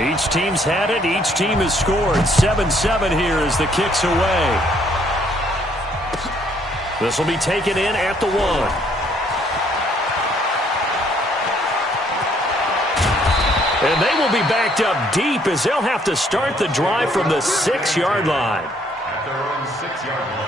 Each team's had it. Each team has scored. 7-7 here as the kick's away. This will be taken in at the 1. And they will be backed up deep as they'll have to start the drive from the 6-yard line. At their own 6-yard line.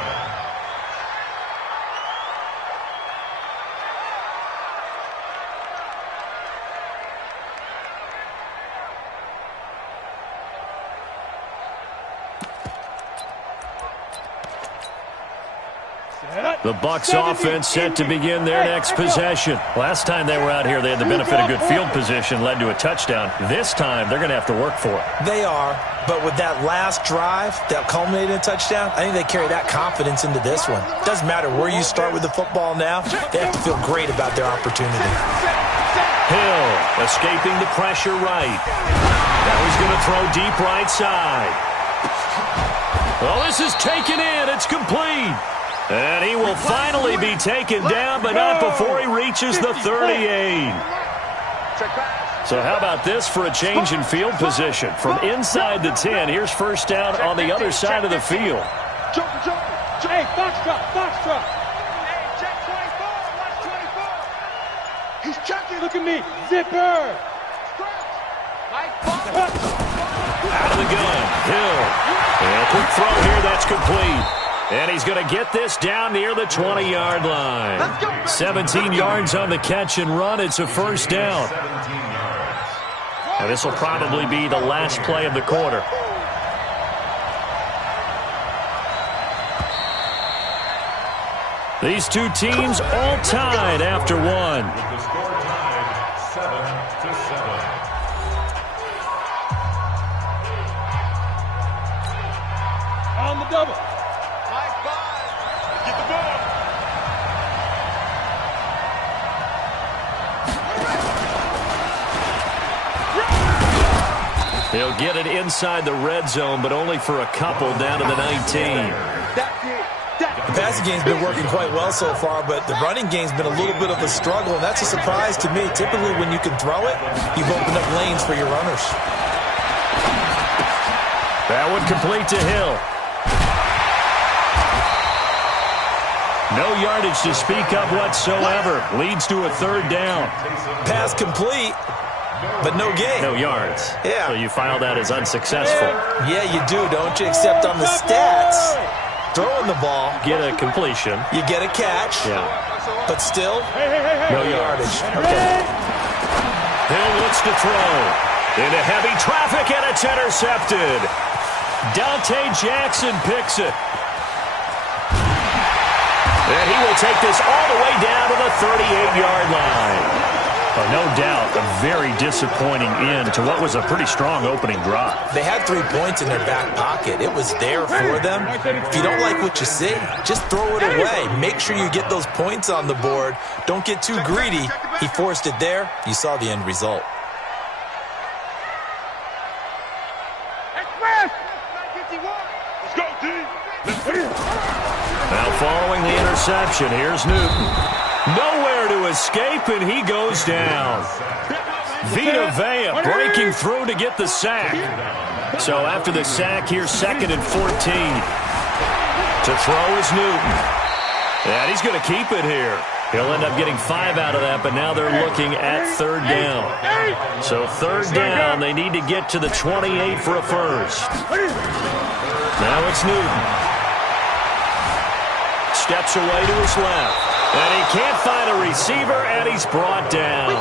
The Bucs offense set to begin their next possession. Last time they were out here, they had the benefit of good field position, led to a touchdown. This time, they're going to have to work for it. They are, but with that last drive that culminated in a touchdown, I think they carry that confidence into this one. Doesn't matter where you start with the football now, they have to feel great about their opportunity. Hill escaping the pressure right. Now he's going to throw deep right side. Well, this is taken in. It's complete. And he will finally be taken down, but not before he reaches the 38. So how about this for a change in field position? From inside the 10, here's first down on the other side of the field. Hey, Foxtrot. Hey, check 24. Watch 24. He's checking. Look at me. Zipper. Out of the gun. Hill. And a quick throw here. That's complete. And he's going to get this down near the 20-yard line. 17 yards on the catch and run. It's a first down. And this will probably be the last play of the quarter. These two teams all tied after one. With the score tied 7-7. On the double. Get the ball. He'll get it inside the red zone, but only for a couple down to the 19. The passing game's been working quite well so far, but the running game's been a little bit of a struggle, and that's a surprise to me. Typically, when you can throw it, you've opened up lanes for your runners. That one complete to Hill. No yardage to speak of whatsoever. Leads to a third down. Pass complete, but no gain. No yards. Yeah. So you file that as unsuccessful. Yeah, you do, don't you? Except on the stats, throwing the ball, Get a completion. you get a catch, Yeah. but still, No yardage. Okay. Hill looks to throw. Into heavy traffic, and it's intercepted. Dante Jackson picks it. And he will take this all the way down to the 38-yard line. Oh, no doubt, a very disappointing end to what was a pretty strong opening drive. They had 3 points in their back pocket. It was there for them. If you don't like what you see, just throw it away. Make sure you get those points on the board. Don't get too greedy. He forced it there. You saw the end result. Let's go, D. Now following the interception, here's Newton. Nowhere to escape, and he goes down. Vita Vea breaking through to get the sack. So after the sack, here's 2nd and 14. To throw is Newton. And he's going to keep it here. He'll end up getting 5 out of that, but now they're looking at 3rd down. So 3rd down, they need to get to the 28 for a first. Now it's Newton. Steps away to his left. And he can't find a receiver, and he's brought down.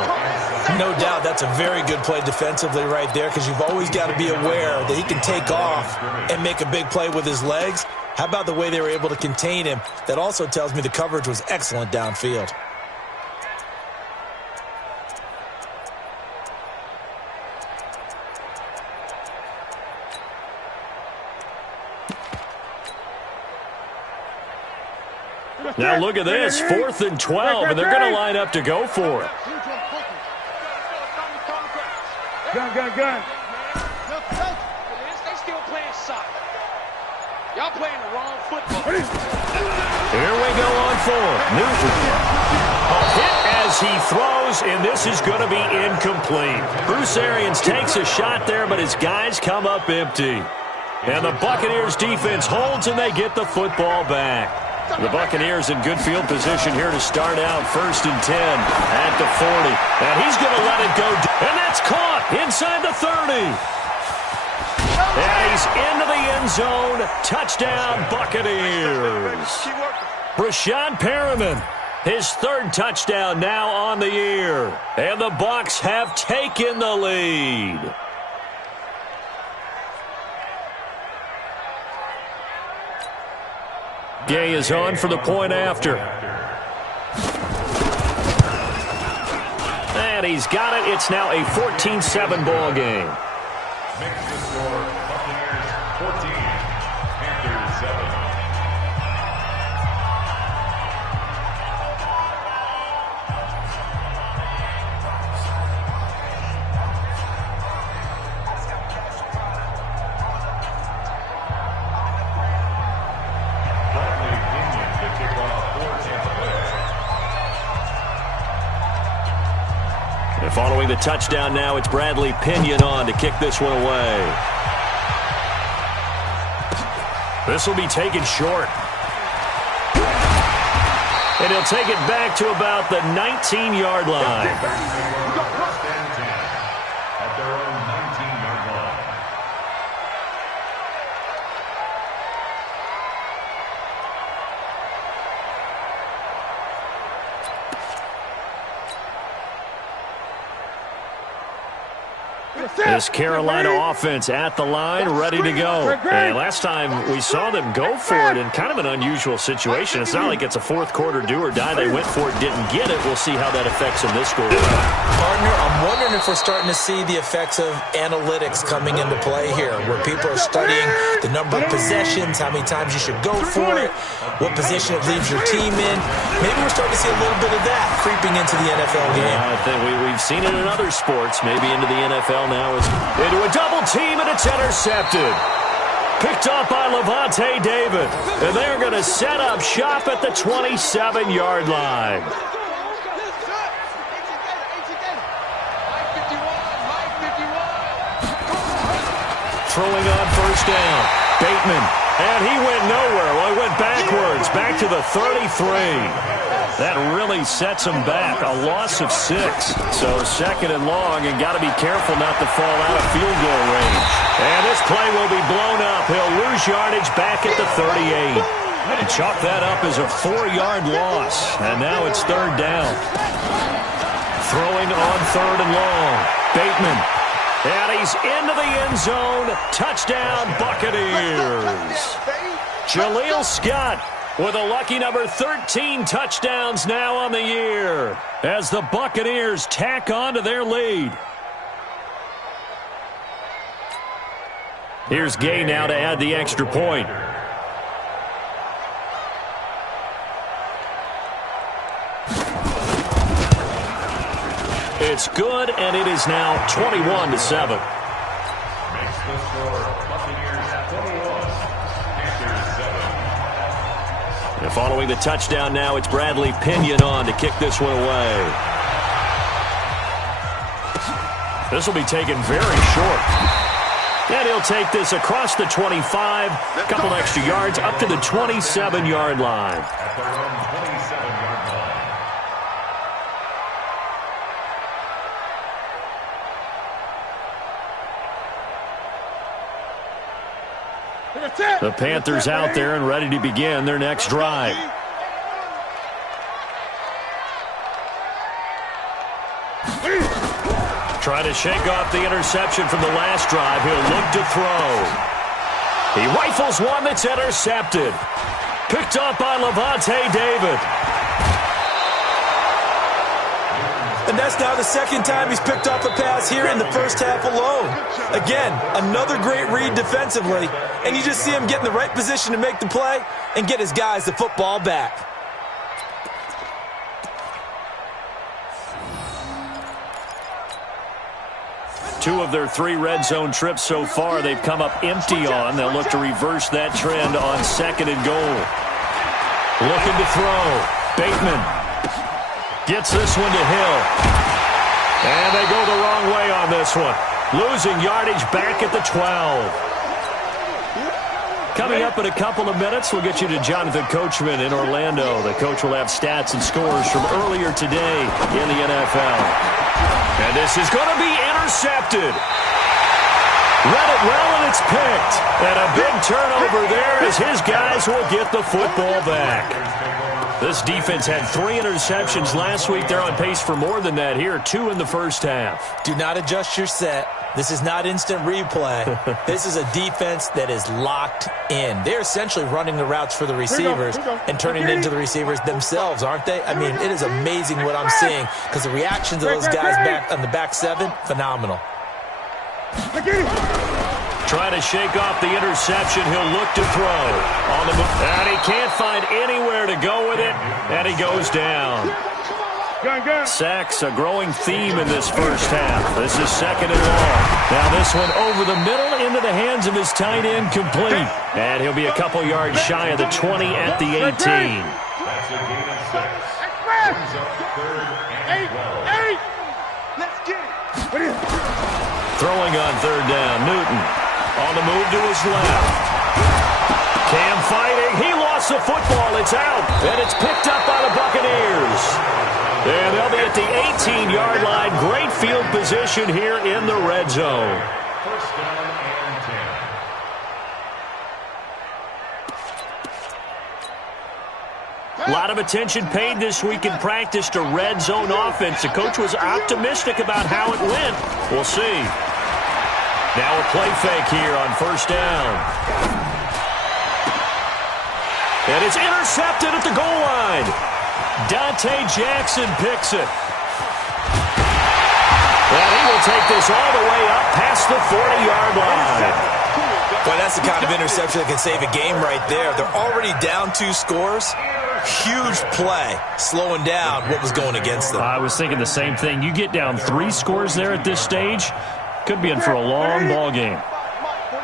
No doubt that's a very good play defensively right there, because you've always got to be aware that he can take off and make a big play with his legs. How about the way they were able to contain him? That also tells me the coverage was excellent downfield. Now look at this, 4th and 12, and they're going to line up to go for it. Gun. They still playing soccer. Y'all playing the wrong football. Here we go on fourth. Newton. A hit as he throws, and this is going to be incomplete. Bruce Arians takes a shot there, but his guys come up empty. And the Buccaneers defense holds, and they get the football back. The Buccaneers in good field position here to start out 1st and 10 at the 40. And he's going to let it go. And that's caught inside the 30. And he's into the end zone. Touchdown, Buccaneers. Brashad Perriman, his 3rd touchdown now on the year. And the Bucs have taken the lead. Gay is on for the point after. And he's got it. It's now a 14-7 ball game. Makes the score Buccaneers 14, Panthers 7. And following the touchdown now, it's Bradley Pinion on to kick this one away. This will be taken short. And he'll take it back to about the 19-yard line. At their own 19-yard line. This Carolina offense at the line, ready to go. And last time we saw them go for it in kind of an unusual situation. It's not like it's a fourth quarter do or die. They went for it, didn't get it. We'll see how that affects them this quarter. Partner, I'm wondering if we're starting to see the effects of analytics coming into play here, where people are studying the number of possessions, how many times you should go for it, what position it leaves your team in. Maybe we're starting to see a little bit of that creeping into the NFL game. I think we've seen it in other sports, maybe into the NFL now. Into a double team, and it's intercepted. Picked up by Levante David. And they're going to set up shop at the 27-yard line. Throwing on first down. Bateman. And he went nowhere. Well, he went backwards. Back to the 33. That really sets him back. A loss of 6. So 2nd and long, and got to be careful not to fall out of field goal range. And this play will be blown up. He'll lose yardage back at the 38. And chalk that up as a 4-yard loss. And now it's 3rd down. Throwing on 3rd and long. Bateman. And he's into the end zone. Touchdown, Buccaneers. Jaleel Scott with a lucky number 13 touchdowns now on the year as the Buccaneers tack on to their lead. Here's Gay now to add the extra point. It's good, and it is now 21-7. Makes the score Buccaneers 21, Panthers 7. And following the touchdown now, it's Bradley Pinion on to kick this one away. This will be taken very short. And he'll take this across the 25, a couple extra yards, up to the 27-yard line. At their own 27-yard line. The Panthers out there and ready to begin their next drive. Trying to shake off the interception from the last drive. He'll look to throw. He rifles one that's intercepted. Picked up by Levante David. And that's now the 2nd time he's picked up a pass here in the first half alone. Again, another great read defensively. And you just see him get in the right position to make the play and get his guys the football back. 2 of their 3 red zone trips so far they've come up empty on. They'll look to reverse that trend on 2nd and goal. Looking to throw. Bateman gets this one to Hill. And they go the wrong way on this one. Losing yardage back at the 12. Coming up in a couple of minutes, we'll get you to Jonathan Coachman in Orlando. The coach will have stats and scores from earlier today in the NFL. And this is going to be intercepted. Read it well, and it's picked. And a big turnover there as his guys will get the football back. This defense had 3 interceptions last week. They're on pace for more than that here, 2 in the first half. Do not adjust your set. This is not instant replay. This is a defense that is locked in. They're essentially running the routes for the receivers and turning it into the receivers themselves, aren't they? I mean, it is amazing what I'm seeing because the reactions of those guys back on the back 7, phenomenal. Trying to shake off the interception. He'll look to throw. On the move. And he can't find anywhere to go with it. And he goes down. Sacks, a growing theme in this first half. This is 2nd and long. Now this one over the middle into the hands of his tight end, complete. And he'll be a couple yards shy of the 20 at the 18. That's a gain of 6. Brings up 3rd and 12. Let's get it. Throwing on 3rd down. Newton on the move to his left. Cam fighting. He lost the football. It's out. And it's picked up by the Buccaneers. And they'll be at the 18-yard line. Great field position here in the red zone. 1st down and 10. A lot of attention paid this week in practice to red zone offense. The coach was optimistic about how it went. We'll see. Now a play fake here on 1st down. And it's intercepted at the goal line. Dante Jackson picks it. And he will take this all the way up past the 40-yard line. Boy, that's the kind of interception that can save a game right there. They're already down 2 scores. Huge play, slowing down what was going against them. I was thinking the same thing. You get down 3 scores there at this stage, could be in for a long ball game.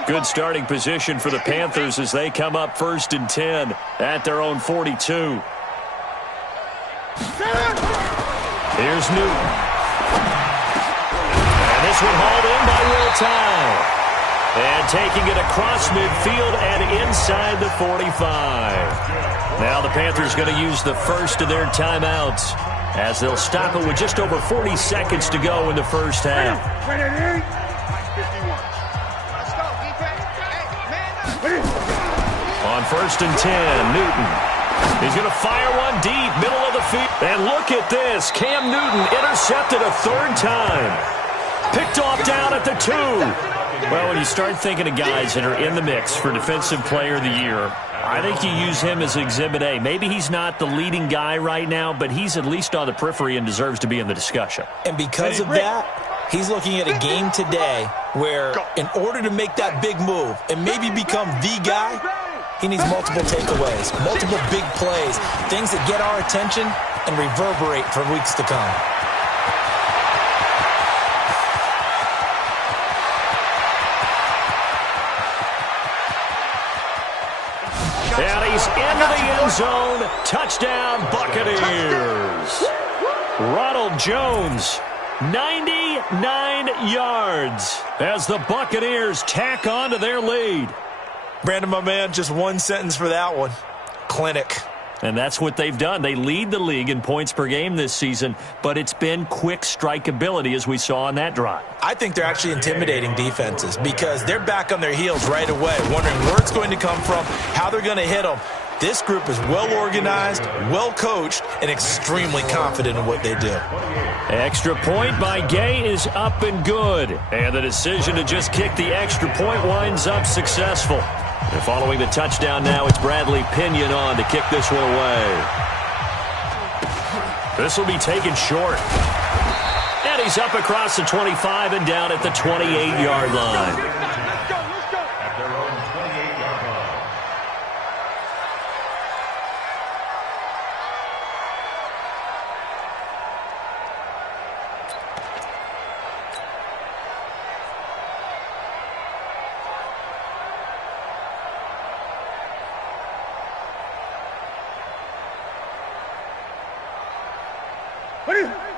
Good starting position for the Panthers as they come up 1st and 10 at their own 42. Here's Newton. And this one hauled in by Will Tye. And taking it across midfield and inside the 45. Now the Panthers going to use the first of their timeouts as they'll stop it with just over 40 seconds to go in the first half. On 1st and 10, Newton. He's going to fire one deep, middle of the field. And look at this. Cam Newton intercepted a 3rd time. Picked off down at the 2. Well, when you start thinking of guys that are in the mix for Defensive Player of the Year, I think you use him as Exhibit A. Maybe he's not the leading guy right now, but he's at least on the periphery and deserves to be in the discussion. And because of that, he's looking at a game today where in order to make that big move and maybe become the guy, he needs multiple takeaways, multiple big plays, things that get our attention and reverberate for weeks to come. And he's into the end zone. Touchdown, Buccaneers. Ronald Jones, 99 yards as the Buccaneers tack on to their lead. Brandon, my man, just one sentence for that one. Clinic. And that's what they've done. They lead the league in points per game this season, but it's been quick strikeability as we saw on that drive. I think they're actually intimidating defenses because they're back on their heels right away, wondering where it's going to come from, how they're going to hit them. This group is well organized, well coached, and extremely confident in what they do. Extra point by Gay is up and good. And the decision to just kick the extra point winds up successful. And following the touchdown now, it's Bradley Pinion on to kick this one away. This will be taken short. And he's up across the 25 and down at the 28-yard line. At their own 28-yard line.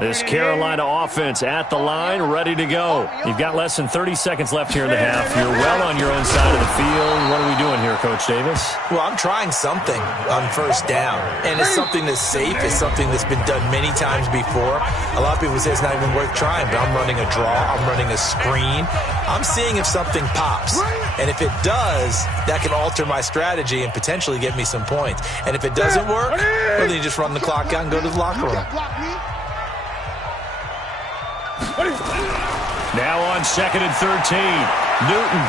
This Carolina offense at the line, ready to go. You've got less than 30 seconds left here in the half. You're well on your own side of the field. What are we doing here, Coach Davis? Well, I'm trying something on first down, and it's something that's safe. It's something that's been done many times before. A lot of people say it's not even worth trying, but I'm running a draw. I'm running a screen. I'm seeing if something pops, and if it does, that can alter my strategy and potentially get me some points. And if it doesn't work, well, then you just run the clock out and go to the locker room. Now on 2nd and 13, Newton.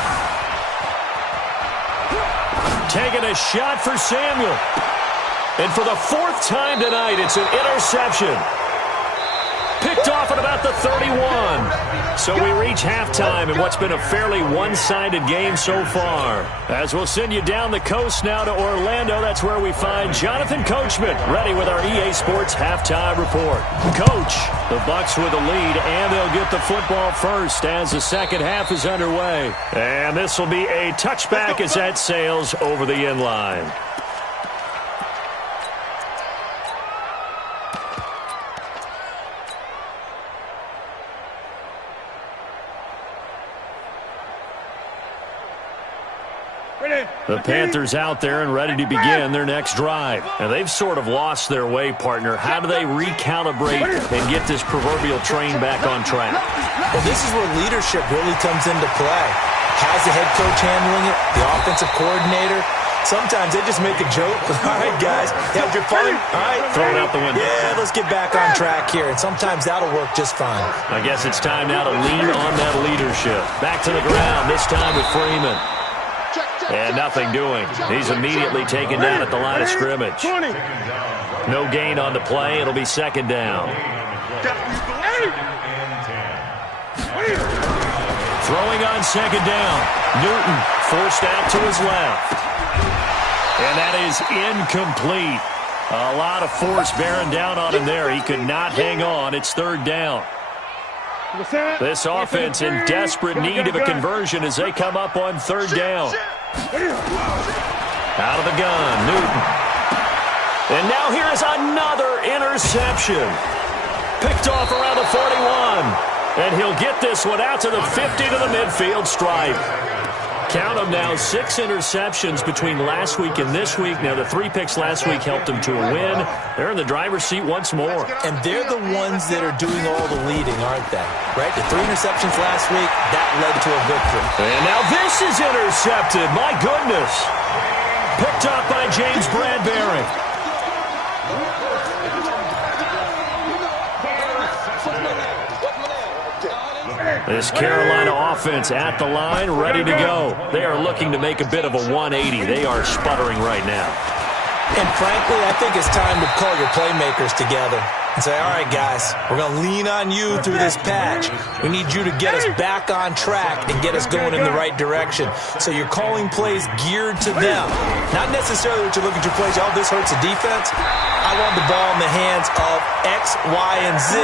Taking a shot for Samuel. And for the 4th time tonight, it's an interception. Picked off at about the 31. So we reach halftime in what's been a fairly one-sided game so far. As we'll send you down the coast now to Orlando, that's where we find Jonathan Coachman, ready with our EA Sports halftime report. Coach, the Bucs with the lead, and they'll get the football first as the second half is underway. And this will be a touchback as that sails over the end line. The Panthers out there and ready to begin their next drive. And they've sort of lost their way, partner. How do they recalibrate and get this proverbial train back on track? Well, this is where leadership really comes into play. How's the head coach handling it? The offensive coordinator? Sometimes they just make a joke. All right, guys, had your fun? All right. Throw it out the window. Yeah, let's get back on track here. And sometimes that'll work just fine. I guess it's time now to lean on that leadership. Back to the ground, this time with Freeman. And nothing doing. He's immediately taken down at the line of scrimmage. No gain on the play. It'll be 2nd down. Throwing on 2nd down. Newton forced out to his left. And that is incomplete. A lot of force bearing down on him there. He could not hang on. It's 3rd down. This offense in desperate need of a conversion as they come up on 3rd down. Out of the gun, Newton. And now here's another interception. Picked off around the 41. And he'll get this one out to the 50 to the midfield stripe. Count them now, 6 interceptions between last week and this week. Now, the 3 picks last week helped them to a win. They're in the driver's seat once more. And they're the ones that are doing all the leading, aren't they? Right? The 3 interceptions last week, that led to a victory. And now this is intercepted. My goodness. Picked up by James Bradbury. This Carolina offense at the line, ready to go. They are looking to make a bit of a 180. They are sputtering right now. And frankly, I think it's time to call your playmakers together and say, all right, guys, we're going to lean on you through this patch. We need you to get us back on track and get us going in the right direction. So you're calling plays geared to them. Not necessarily what you look at your plays, oh, this hurts the defense. I want the ball in the hands of X, Y, and Z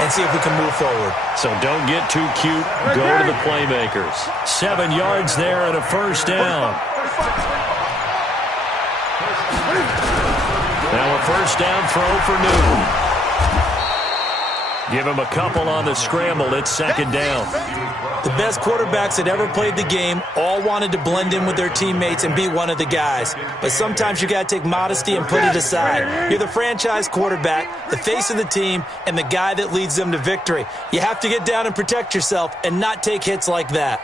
and see if we can move forward. So don't get too cute. Go to the playmakers. 7 yards there and a 1st down. Now a 1st down throw for Newton. Give him a couple on the scramble. It's 2nd down. The best quarterbacks that ever played the game all wanted to blend in with their teammates and be one of the guys. But sometimes you got to take modesty and put it aside. You're the franchise quarterback, the face of the team, and the guy that leads them to victory. You have to get down and protect yourself and not take hits like that.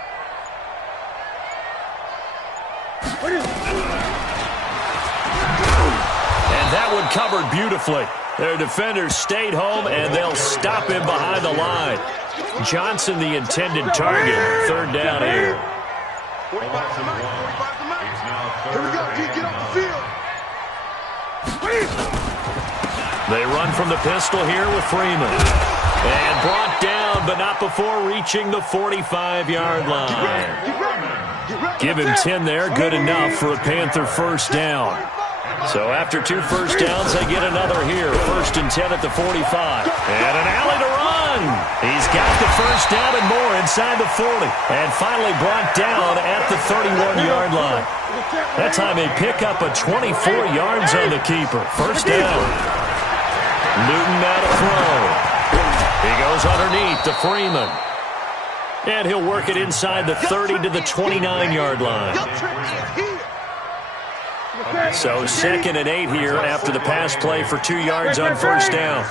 And that one covered beautifully. Their defenders stayed home, and they'll stop him behind the line. Johnson, the intended target. 3rd down here. Here we go, get off the field. They run from the pistol here with Freeman. And brought down, but not before reaching the 45-yard line. Give him 10 there, good enough for a Panther 1st down. So after 2 first downs, they get another here. 1st and 10 at the 45. And an alley to run. He's got the 1st down and more inside the 40. And finally brought down at the 31-yard line. That time they pick up a 24 yards on the keeper. 1st down. Newton now to throw. He goes underneath to Freeman. And he'll work it inside the 30 to the 29-yard line. So 2nd and 8 here after the pass play for 2 yards on first down.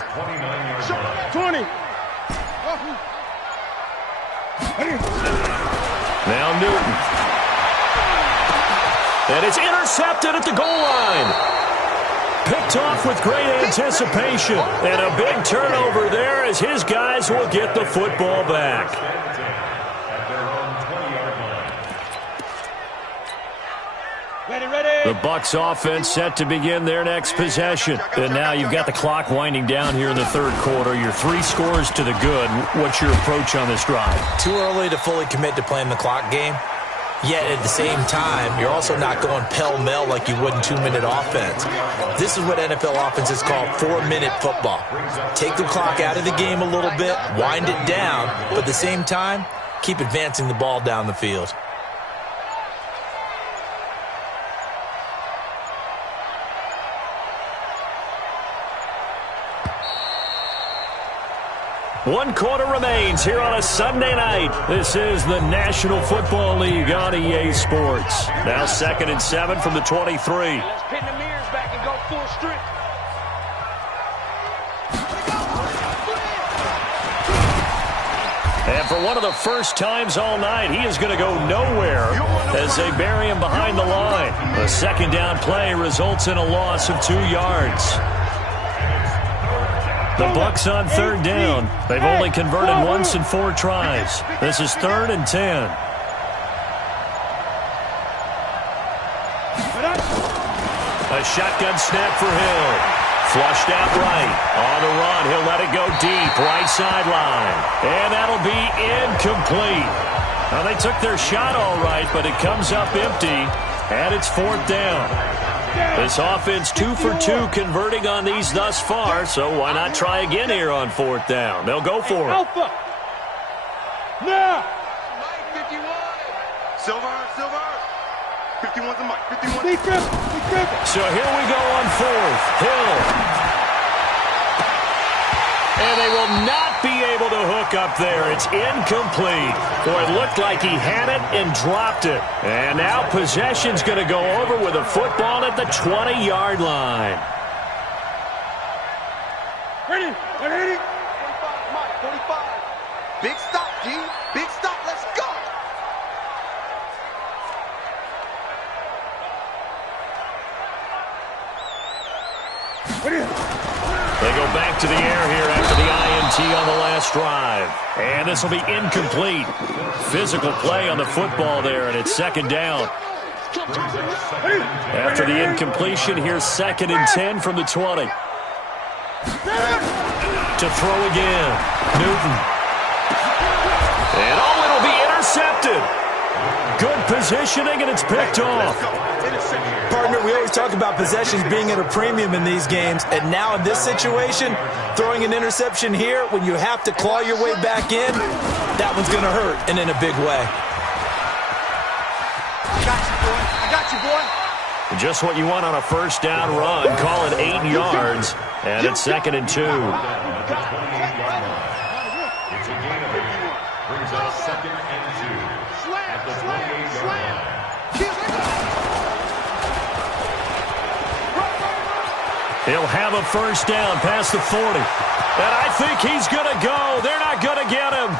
20. Now Newton. And it's intercepted at the goal line. Picked off with great anticipation. And a big turnover there as his guys will get the football back. The Bucs offense set to begin their next possession. And now you've got the clock winding down here in the 3rd quarter. You're 3 scores to the good. What's your approach on this drive? Too early to fully commit to playing the clock game. Yet at the same time, you're also not going pell-mell like you would in 2-minute offense. This is what NFL offenses call 4-minute football. Take the clock out of the game a little bit, wind it down, but at the same time, keep advancing the ball down the field. One quarter remains here on a Sunday night. This is the National Football League on EA Sports. Now 2nd and 7 from the 23. Let's pin the mirrors back and go full strength. And for one of the first times all night, he is going to go nowhere as they bury him behind the line. A 2nd down play results in a loss of 2 yards. The Bucs on 3rd down. They've only converted once in 4 tries. This is 3rd and 10. A shotgun snap for Hill. Flushed out right. On the run, he'll let it go deep. Right sideline. And that'll be incomplete. Now, they took their shot all right, but it comes up empty. And it's 4th down. This offense 2 for 2 converting on these thus far, so why not try again here on 4th down? They'll go for it. Alpha. Now. Silver. 51's the mic. 51. So here we go on 4th. Hill. And they will not be able to hook up there. It's incomplete. Boy, it looked like he had it and dropped it. And now possession's going to go over with a football at the 20-yard line. Ready? 45, Mike, 45. Big stop, G. Big stop. Let's go. They go back to the air here after the INT on the last drive. And this will be incomplete. Physical play on the football there, and it's 2nd down. After the incompletion, here's 2nd and 10 from the 20. To throw again. Newton. And it'll be intercepted. Good positioning, and it's picked off. Partner, we always talk about possessions being at a premium in these games, and now in this situation, throwing an interception here when you have to claw your way back in, that one's going to hurt, and in a big way. I got you, boy. Just what you want on a 1st down run. Call it 8 yards, and it's 2nd and 2. It's a gain of 8. Brings up 2nd and 2. At the 28-yard line. He'll have a 1st down past the 40. And I think he's going to go. They're not going to get him.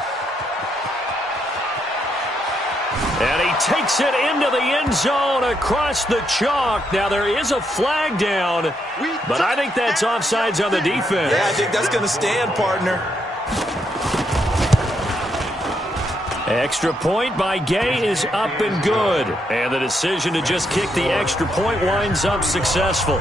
And he takes it into the end zone across the chalk. Now, there is a flag down, but I think that's offsides on the defense. Yeah, I think that's going to stand, partner. Extra point by Gay is up and good. And the decision to just kick the extra point winds up successful.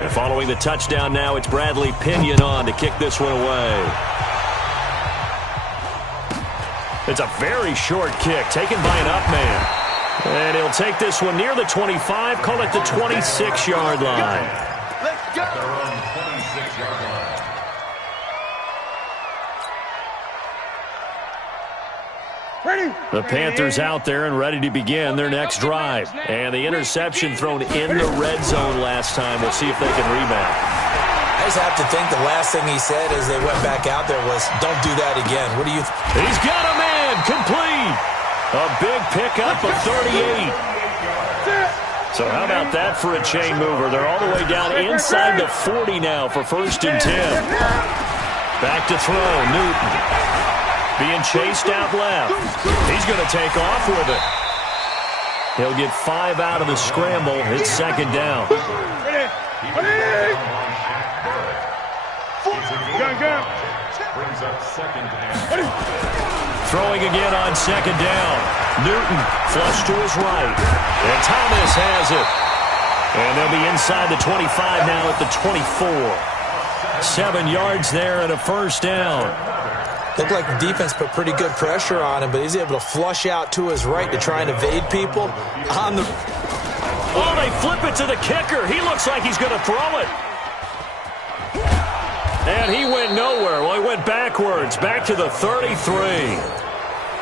And following the touchdown now, it's Bradley Pinion on to kick this one away. It's a very short kick taken by an up man. And he'll take this one near the 25, call it the 26-yard line. Let's go. Their own 26-yard line. The Panthers out there and ready to begin their next drive. And the interception thrown in the red zone last time. We'll see if they can rebound. I just have to think the last thing he said as they went back out there was, don't do that again. What do you think? He's got a man, complete. A big pickup of 38. So how about that for a chain mover? They're all the way down inside the 40 now for 1st and 10. Back to throw, Newton. Being chased out left. He's going to take off with it. He'll get 5 out of the scramble. It's 2nd down. Brings up 2nd down. Throwing again on 2nd down. Newton flush to his right. And Thomas has it. And they'll be inside the 25 now at the 24. 7 yards there and a 1st down. Looked like the defense put pretty good pressure on him, but he's able to flush out to his right to try and evade people. Oh, they flip it to the kicker. He looks like he's going to throw it. And he went nowhere. Well, he went backwards, back to the 33.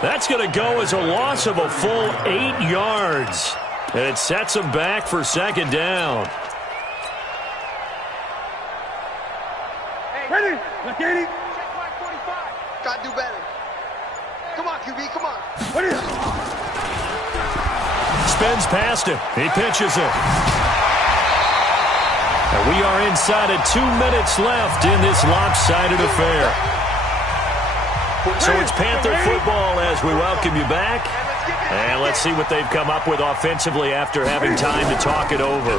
That's going to go as a loss of a full 8 yards. And it sets him back for 2nd down. Ready? Look at it. Gotta do better. Come on, QB, come on. Spins past him. He pitches it. And we are inside of 2 minutes left in this lopsided affair. So it's Panther football as we welcome you back. And let's see what they've come up with offensively after having time to talk it over.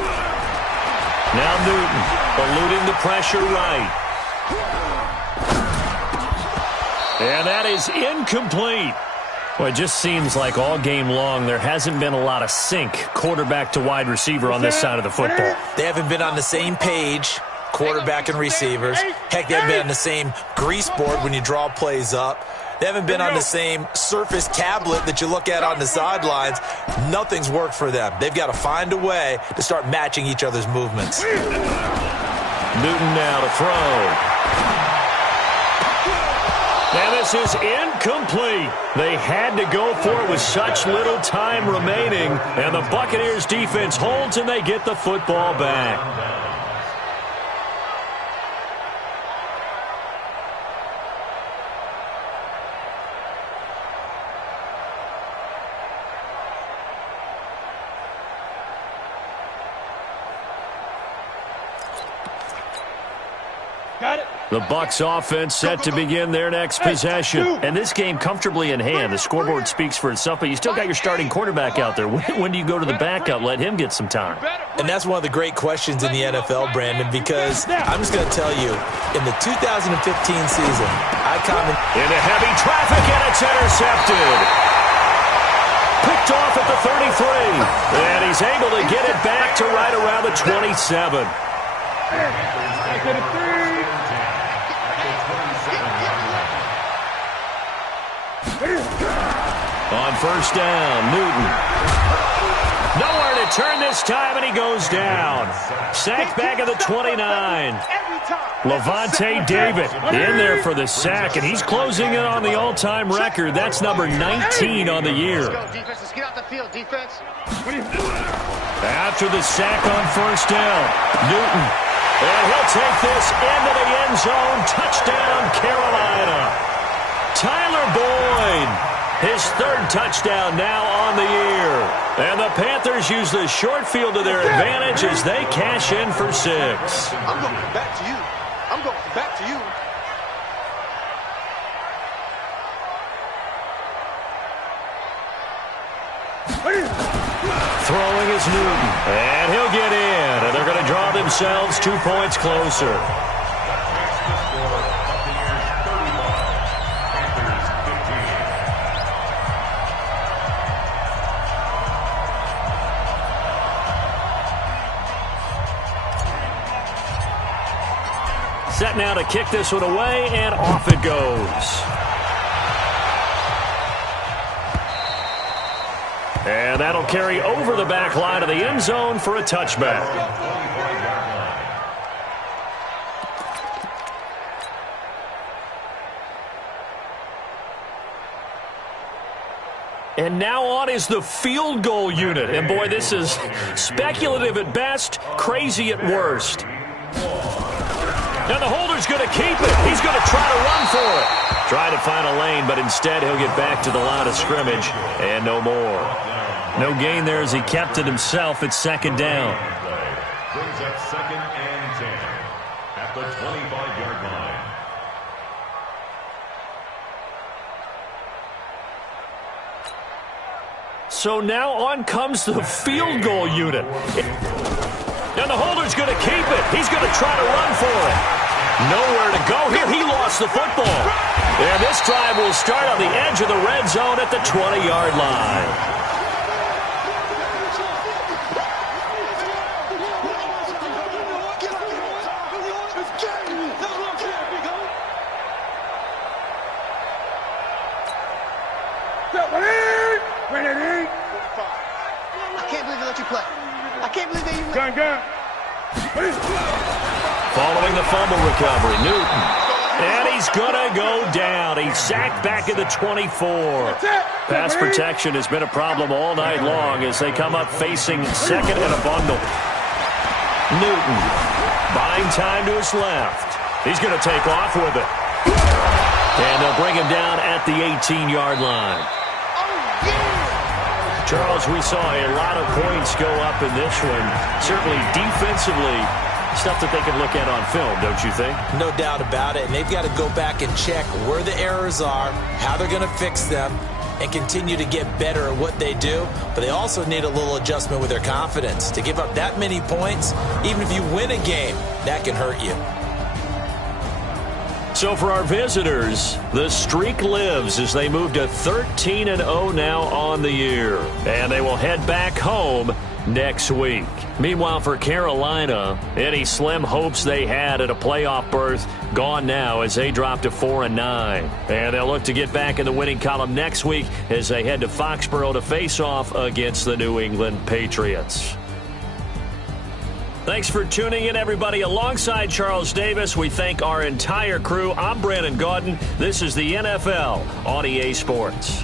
Now Newton eluding the pressure right. And that is incomplete. Well, it just seems like all game long there hasn't been a lot of sync quarterback to wide receiver on this side of the football. They haven't been on the same page, quarterback and receivers. Heck, they haven't been on the same grease board when you draw plays up. They haven't been on the same Surface tablet that you look at on the sidelines. Nothing's worked for them. They've got to find a way to start matching each other's movements. Newton now to throw. And this is incomplete. They had to go for it with such little time remaining. And the Buccaneers defense holds and they get the football back. Got it. The Bucs offense set to begin their next possession. And this game comfortably in hand. The scoreboard speaks for itself, but you still got your starting quarterback out there. When do you go to the backup? Let him get some time. And that's one of the great questions in the NFL, Brandon, because I'm just going to tell you, in the 2015 season, into heavy traffic, and it's intercepted. Picked off at the 33. And he's able to get it back to right around the 27. On 1st down, Newton. Nowhere to turn this time, and he goes down. Sacked back at the 29. Levante David in there for the sack, and he's closing in on the all-time record. That's number 19 on the year. Let's get out the field, defense. After the sack on 1st down, Newton. And he'll take this into the end zone. Touchdown, Carolina. Tyler Boyd. His 3rd touchdown now on the year. And the Panthers use the short field to their advantage as they cash in for 6. I'm going back to you. I'm going back to you. Throwing is Newton. And he'll get in. And they're going to draw themselves 2 points closer. Set now to kick this one away, and off it goes. And that'll carry over the back line of the end zone for a touchback. And now on is the field goal unit. And, boy, this is speculative at best, crazy at worst. And the holder's going to keep it. He's going to try to run for it. Try to find a lane, but instead he'll get back to the line of scrimmage and no more. No gain there as he kept it himself at second down. Brings up 2nd and 10 at the 25-yard line. So now on comes the field goal unit. And the holder's going to keep it. He's going to try to run for it. Nowhere to go here. He lost the football. And this drive will start on the edge of the red zone at the 20-yard line. Following the fumble recovery, Newton. And he's going to go down. He's sacked back at the 24. Pass protection has been a problem all night long as they come up facing second and a bundle. Newton buying time to his left. He's going to take off with it. And they'll bring him down at the 18-yard line. Charles, we saw a lot of points go up in this one. Certainly defensively, stuff that they can look at on film, don't you think? No doubt about it. And they've got to go back and check where the errors are, how they're going to fix them, and continue to get better at what they do. But they also need a little adjustment with their confidence. To give up that many points, even if you win a game, that can hurt you. So for our visitors, the streak lives as they move to 13-0 now on the year. And they will head back home next week. Meanwhile, for Carolina, any slim hopes they had at a playoff berth gone now as they drop to 4-9. And they'll look to get back in the winning column next week as they head to Foxborough to face off against the New England Patriots. Thanks for tuning in, everybody. Alongside Charles Davis, we thank our entire crew. I'm Brandon Gaudin. This is the NFL on EA Sports.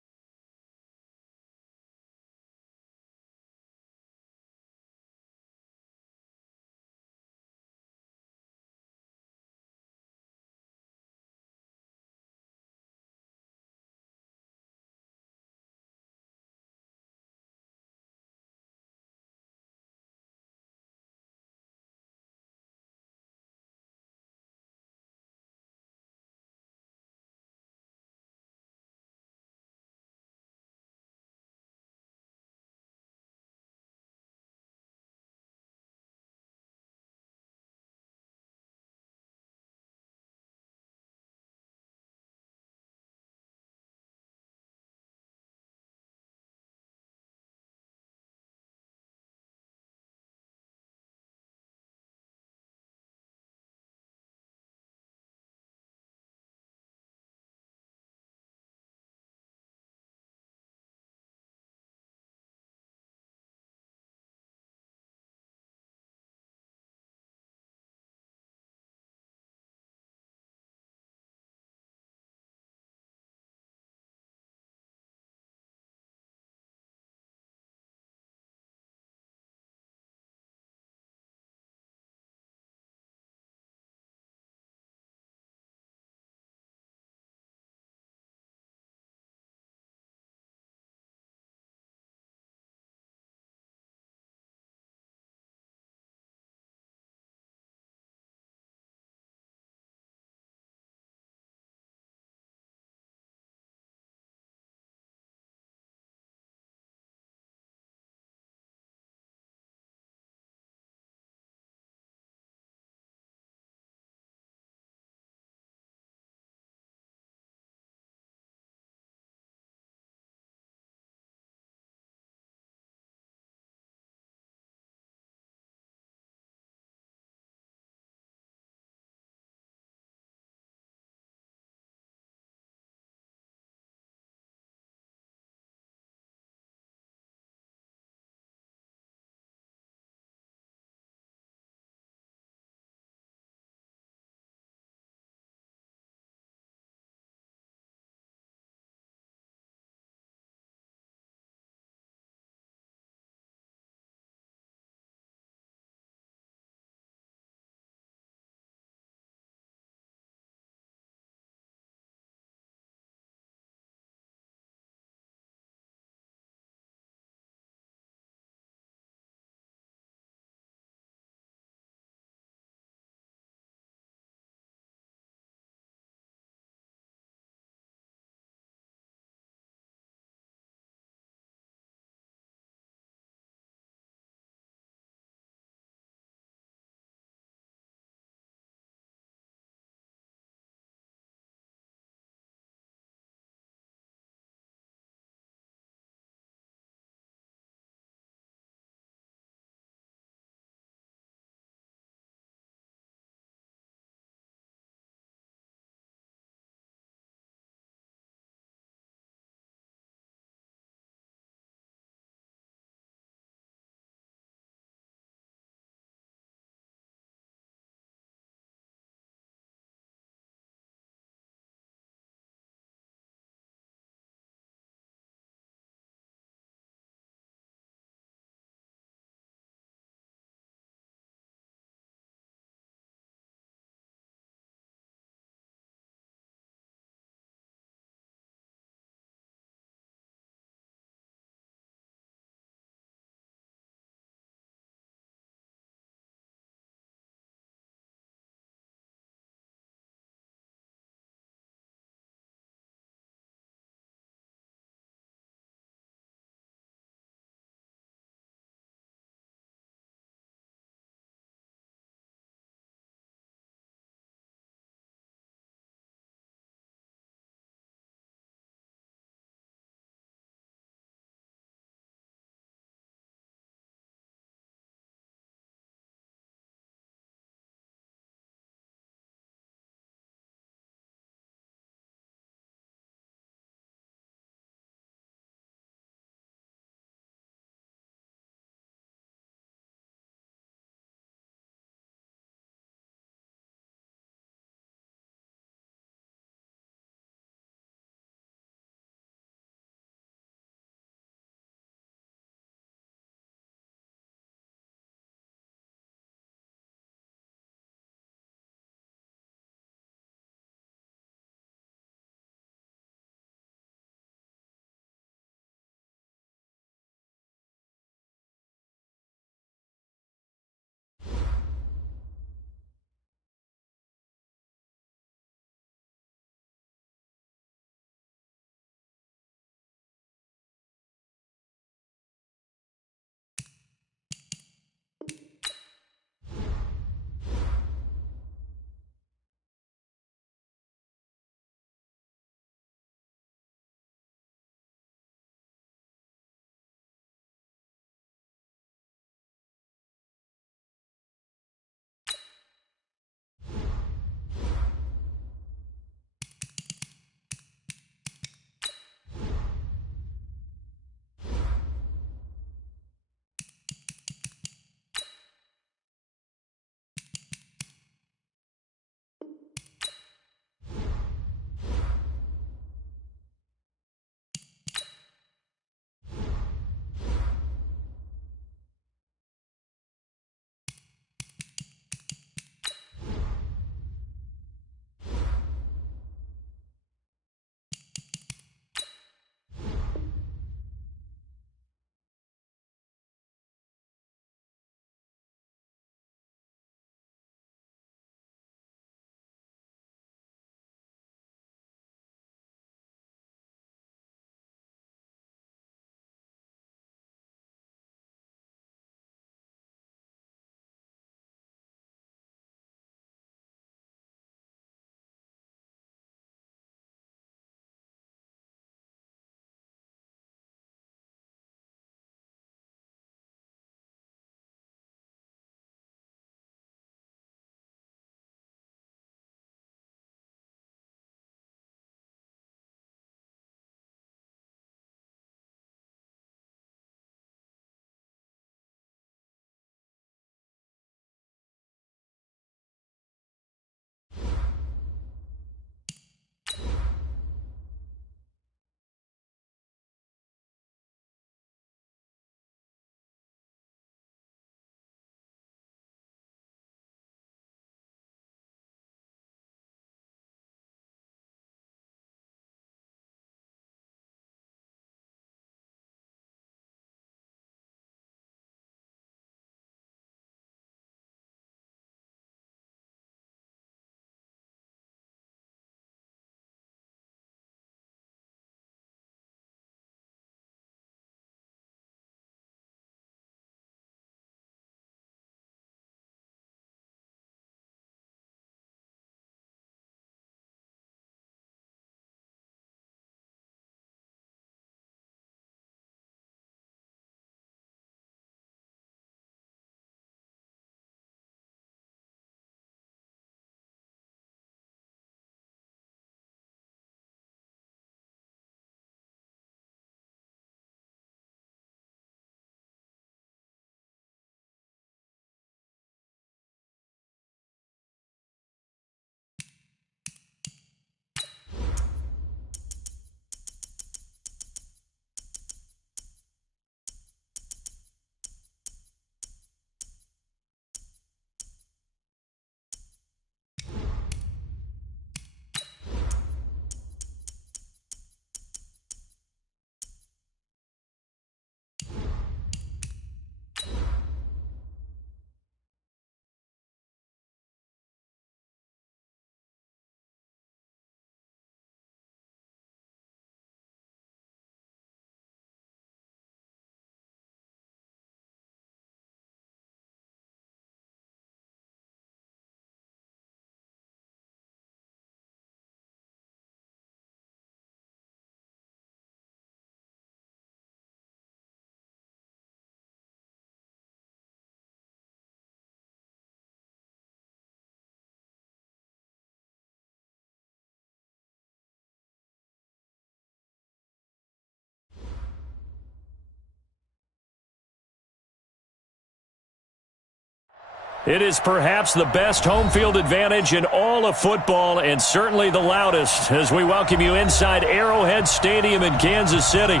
It is perhaps the best home field advantage in all of football and certainly the loudest as we welcome you inside Arrowhead Stadium in Kansas City.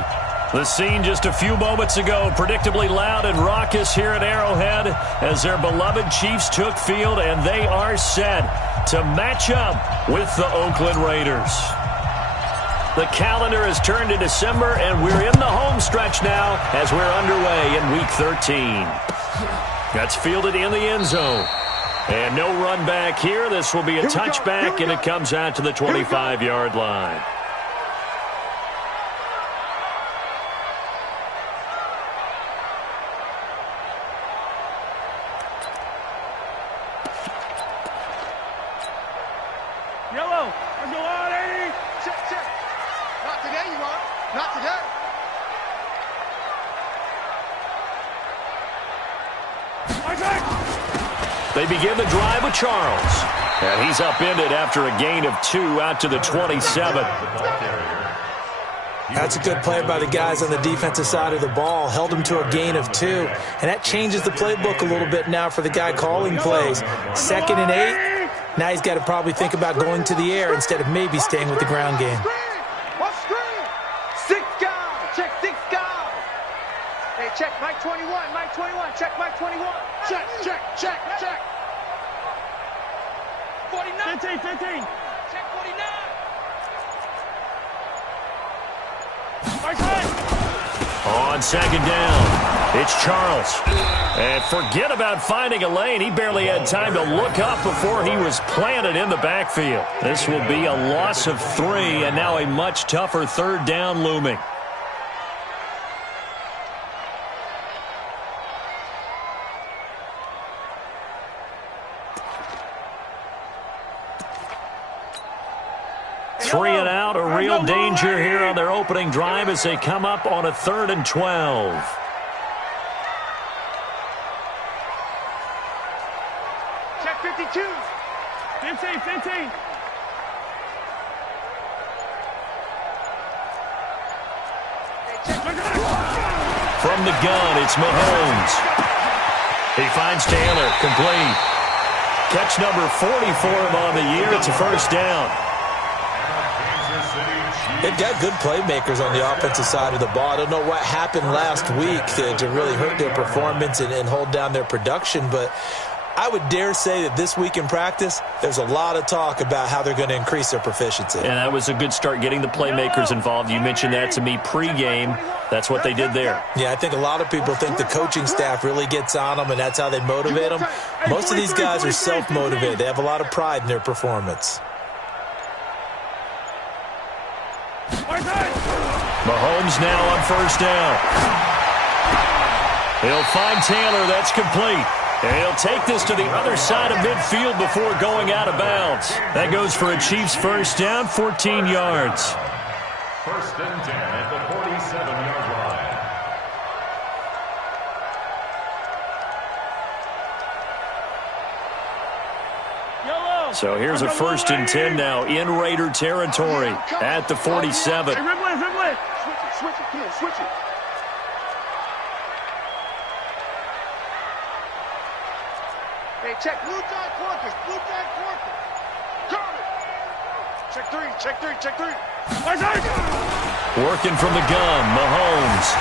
The scene just a few moments ago, predictably loud and raucous here at Arrowhead as their beloved Chiefs took field, and they are set to match up with the Oakland Raiders. The calendar has turned to December, and we're in the home stretch now as we're underway in Week 13. That's fielded in the end zone. And no run back here. This will be a touchback, and it comes out to the 25-yard line. Yellow. Let's go on, 80. Check, check. Not today, you are. Not today. They begin the drive with Charles. And he's upended after a gain of 2 out to the 27. That's a good play by the guys on the defensive side of the ball. Held him to a gain of 2. And that changes the playbook a little bit now for the guy calling plays. 2nd and 8. Now he's got to probably think about going to the air instead of maybe staying with the ground game. What screen? 6 guys. Check 6 guys. Hey, check Mike 21. Mike 21. Check Mike 21. Check, check, check, check. 49. 15. Check 49. On 2nd down, it's Charles. And forget about finding a lane. He barely had time to look up before he was planted in the backfield. This will be a loss of 3, and now a much tougher 3rd down looming. Three and out, a real danger here on their opening drive as they come up on a 3rd and 12. Check 52. 15. From the gun, it's Mahomes. He finds Taylor, complete. Catch number 40 for him on the year. It's a 1st down. They've got good playmakers on the offensive side of the ball. I don't know what happened last week to really hurt their performance and hold down their production, but I would dare say that this week in practice, there's a lot of talk about how they're going to increase their proficiency. And that was a good start, getting the playmakers involved. You mentioned that to me pregame. That's what they did there. Yeah, I think a lot of people think the coaching staff really gets on them, and that's how they motivate them. Most of these guys are self-motivated. They have a lot of pride in their performance. Mahomes now on 1st down. He'll find Taylor. That's complete. And he'll take this to the other side of midfield before going out of bounds. That goes for a Chiefs 1st down, 14 yards. 1st and 10 at the 47-yard line. So here's a 1st and 10 now in Raider territory at the 47. Switch it, kid. Switch it. Hey, check blue tag Quarkers. Blue tag Quarkers. Curve it. Check 3. Working from the gun, Mahomes.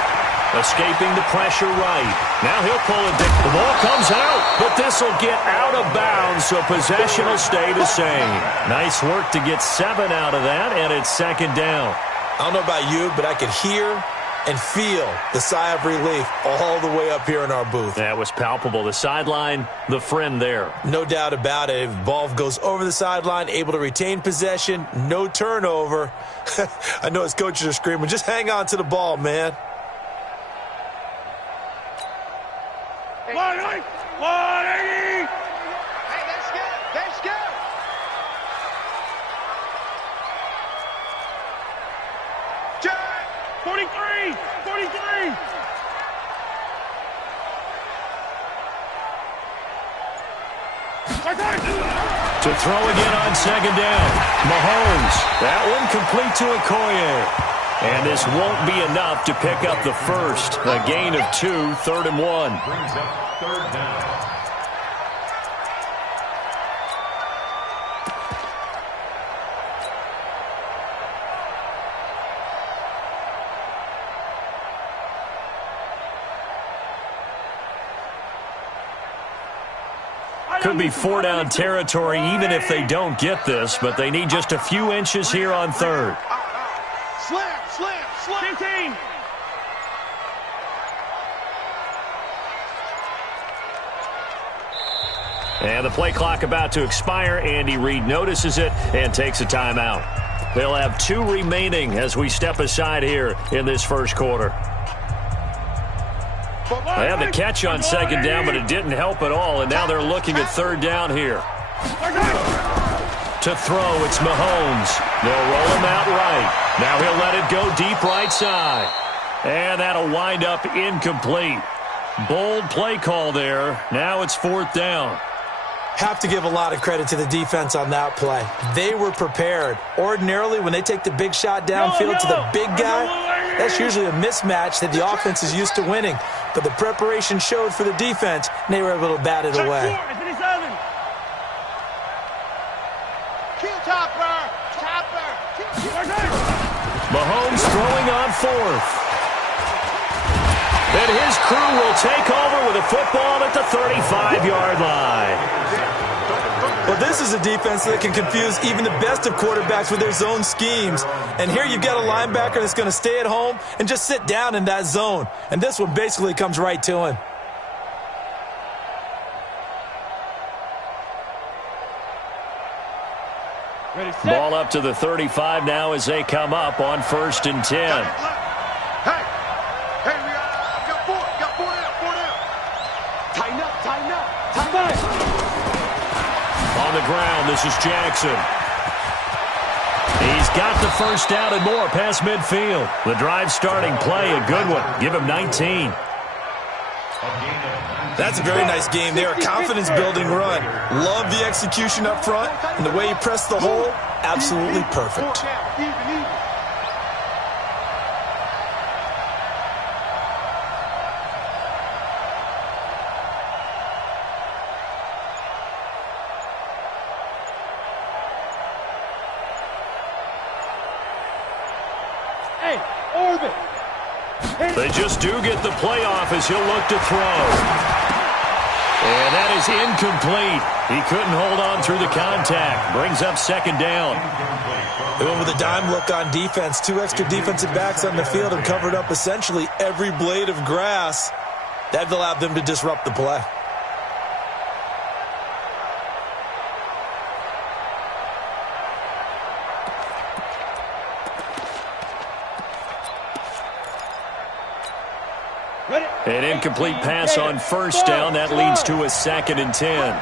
Escaping the pressure right. Now he'll pull it. The ball comes out, but this will get out of bounds, so possession will stay the same. Nice work to get 7 out of that, and it's 2nd down. I don't know about you, but I could hear and feel the sigh of relief all the way up here in our booth. That was palpable. The sideline, the friend there. No doubt about it. Ball goes over the sideline, able to retain possession, no turnover. I know his coaches are screaming, just hang on to the ball, man. Hey, 180. Hey, that's good. That's good. Check. 43. To throw again on 2nd down. Mahomes. That one complete to Okoye. And this won't be enough to pick up the 1st. A gain of 2, 3rd and 1. Brings up 3rd down. Could be four-down territory even if they don't get this, but they need just a few inches here on third. Slam, slam, slam. 15. And the play clock about to expire. Andy Reid notices it and takes a timeout. They'll have 2 remaining as we step aside here in this first quarter. They had the catch on second down, but it didn't help at all, and now they're looking at third down here. To throw, it's Mahomes. They'll roll him out right. Now he'll let it go deep right side. And that'll wind up incomplete. Bold play call there. Now it's fourth down. Have to give a lot of credit to the defense on that play. They were prepared. Ordinarily, when they take the big shot downfield to the big guy, that's usually a mismatch that the offense is used to winning. But the preparation showed for the defense, and they were able to bat it away. Mahomes throwing on fourth. And his crew will take over with a football at the 35-yard line. Well, this is a defense that can confuse even the best of quarterbacks with their zone schemes. And here you've got a linebacker that's going to stay at home and just sit down in that zone. And this one basically comes right to him. Ball up to the 35 now as they come up on 1st and 10. Hey, we got four down. Tighten up. On the ground, this is Jackson. He's got the first down and more past midfield. The drive starting play, a good one. Give him 19. That's a very nice game there. A confidence-building run. Love the execution up front, and the way he pressed the hole, absolutely perfect. They just do get the playoff as he'll look to throw. And that is incomplete. He couldn't hold on through the contact. Brings up second down. They went with a dime look on defense. 2 extra defensive backs on the field and covered up essentially every blade of grass. That allowed them to disrupt the play. An incomplete pass on first down. That leads to a 2nd and 10.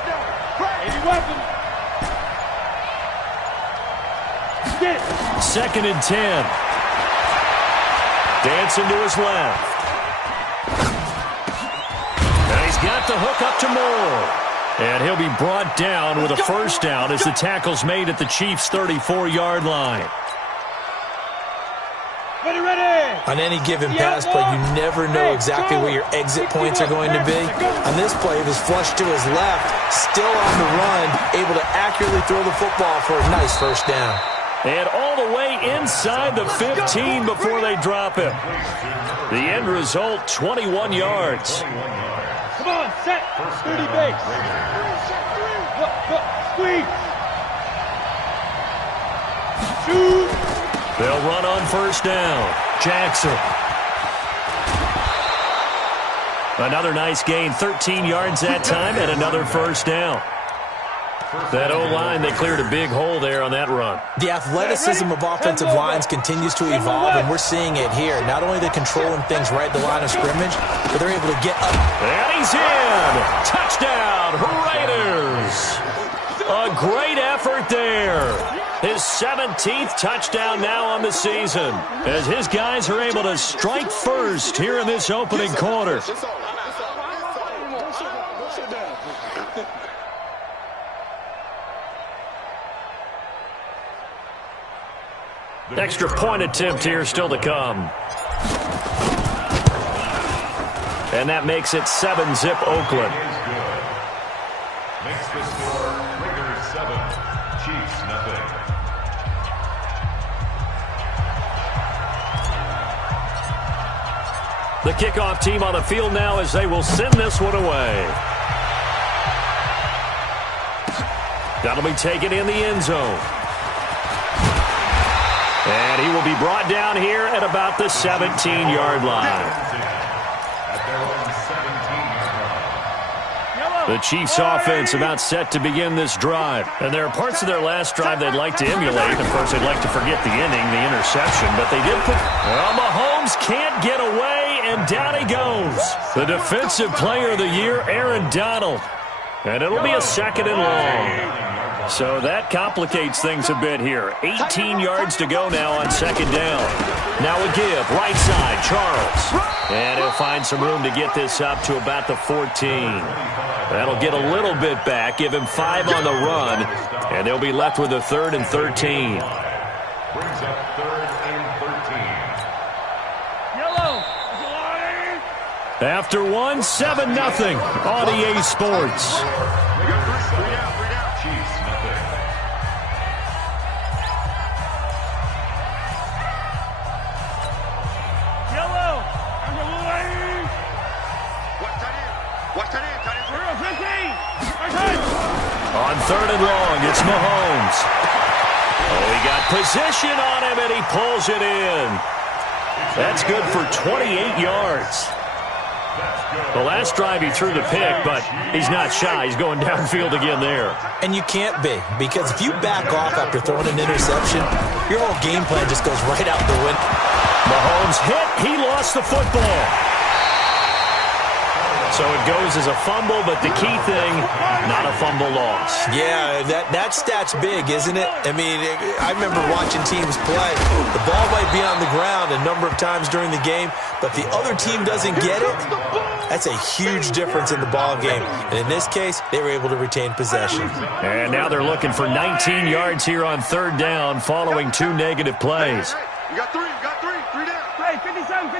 Second and 10. Dancing to his left. And he's got the hook up to Moore. And he'll be brought down with a first down as the tackle's made at the Chiefs' 34-yard line. On any given pass play, you never know exactly where your exit points are going to be. On this play, it was flushed to his left, still on the run, able to accurately throw the football for a nice first down. And all the way inside the 15 before they drop him. The end result, 21 yards. Come on, set. 30 base. Squeeze. Shoot. They'll run on first down. Jackson. Another nice gain, 13 yards that time, and another first down. That O-line, they cleared a big hole there on that run. The athleticism of offensive lines continues to evolve, and we're seeing it here. Not only are they controlling things right at the line of scrimmage, but they're able to get up. And he's in! Touchdown, Raiders! A great effort there. His 17th touchdown now on the season, as his guys are able to strike first here in this opening quarter. Extra point attempt here still to come. And that makes it 7-zip Oakland. Makes the score Raiders 7, Chiefs nothing. The kickoff team on the field now as they will send this one away. That'll be taken in the end zone. And he will be brought down here at about the 17-yard line. The Chiefs' offense about set to begin this drive. And there are parts of their last drive they'd like to emulate. Of course, they'd like to forget the ending, the interception. But they did put... Well, Mahomes can't get away, and down he goes. The Defensive Player of the Year, Aaron Donald. And it'll be a 2nd and long. So that complicates things a bit here. 18 yards to go now on 2nd down. Now a give, right side, Charles. And he'll find some room to get this up to about the 14. That'll get a little bit back, give him 5 on the run, and they'll be left with a 3rd and 13. Brings up 3rd and 13. Yellow. After 1, 7-0 on EA Sports. Chiefs, nothing. Yellow. Watch that in. On 3rd and long, it's Mahomes. Oh, he got position on him, and he pulls it in. That's good for 28 yards. The last drive he threw the pick, but he's not shy. He's going downfield again there. And you can't be, because if you back off after throwing an interception, your whole game plan just goes right out the window. Mahomes hit. He lost the football. So it goes as a fumble, but the key thing, not a fumble loss. Yeah, that stat's big, isn't it? I mean, I remember watching teams play. The ball might be on the ground a number of times during the game, but the other team doesn't get it. That's a huge difference in the ball game. And in this case, they were able to retain possession. And now they're looking for 19 yards here on 3rd down following 2 negative plays. You got 3 down. Hey, 57.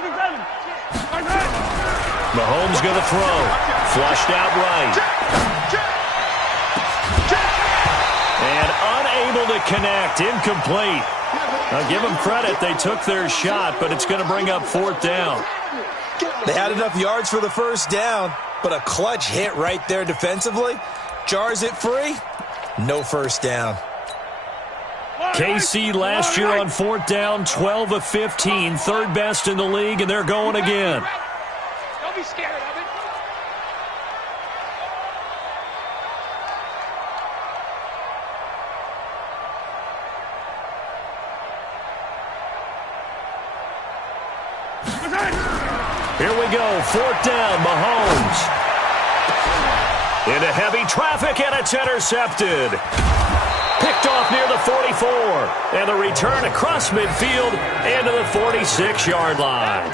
Mahomes going to throw. Flushed out right. And unable to connect. Incomplete. Now give them credit. They took their shot, but it's going to bring up 4th down. They had enough yards for the 1st down, but a clutch hit right there defensively. Jars it free. No 1st down. KC last year on 4th down, 12 of 15, 3rd best in the league, and they're going again. Don't be scared of it. Here we go, 4th down, Mahomes. Into heavy traffic, and it's intercepted. Picked off near the 44. And the return across midfield into the 46-yard line.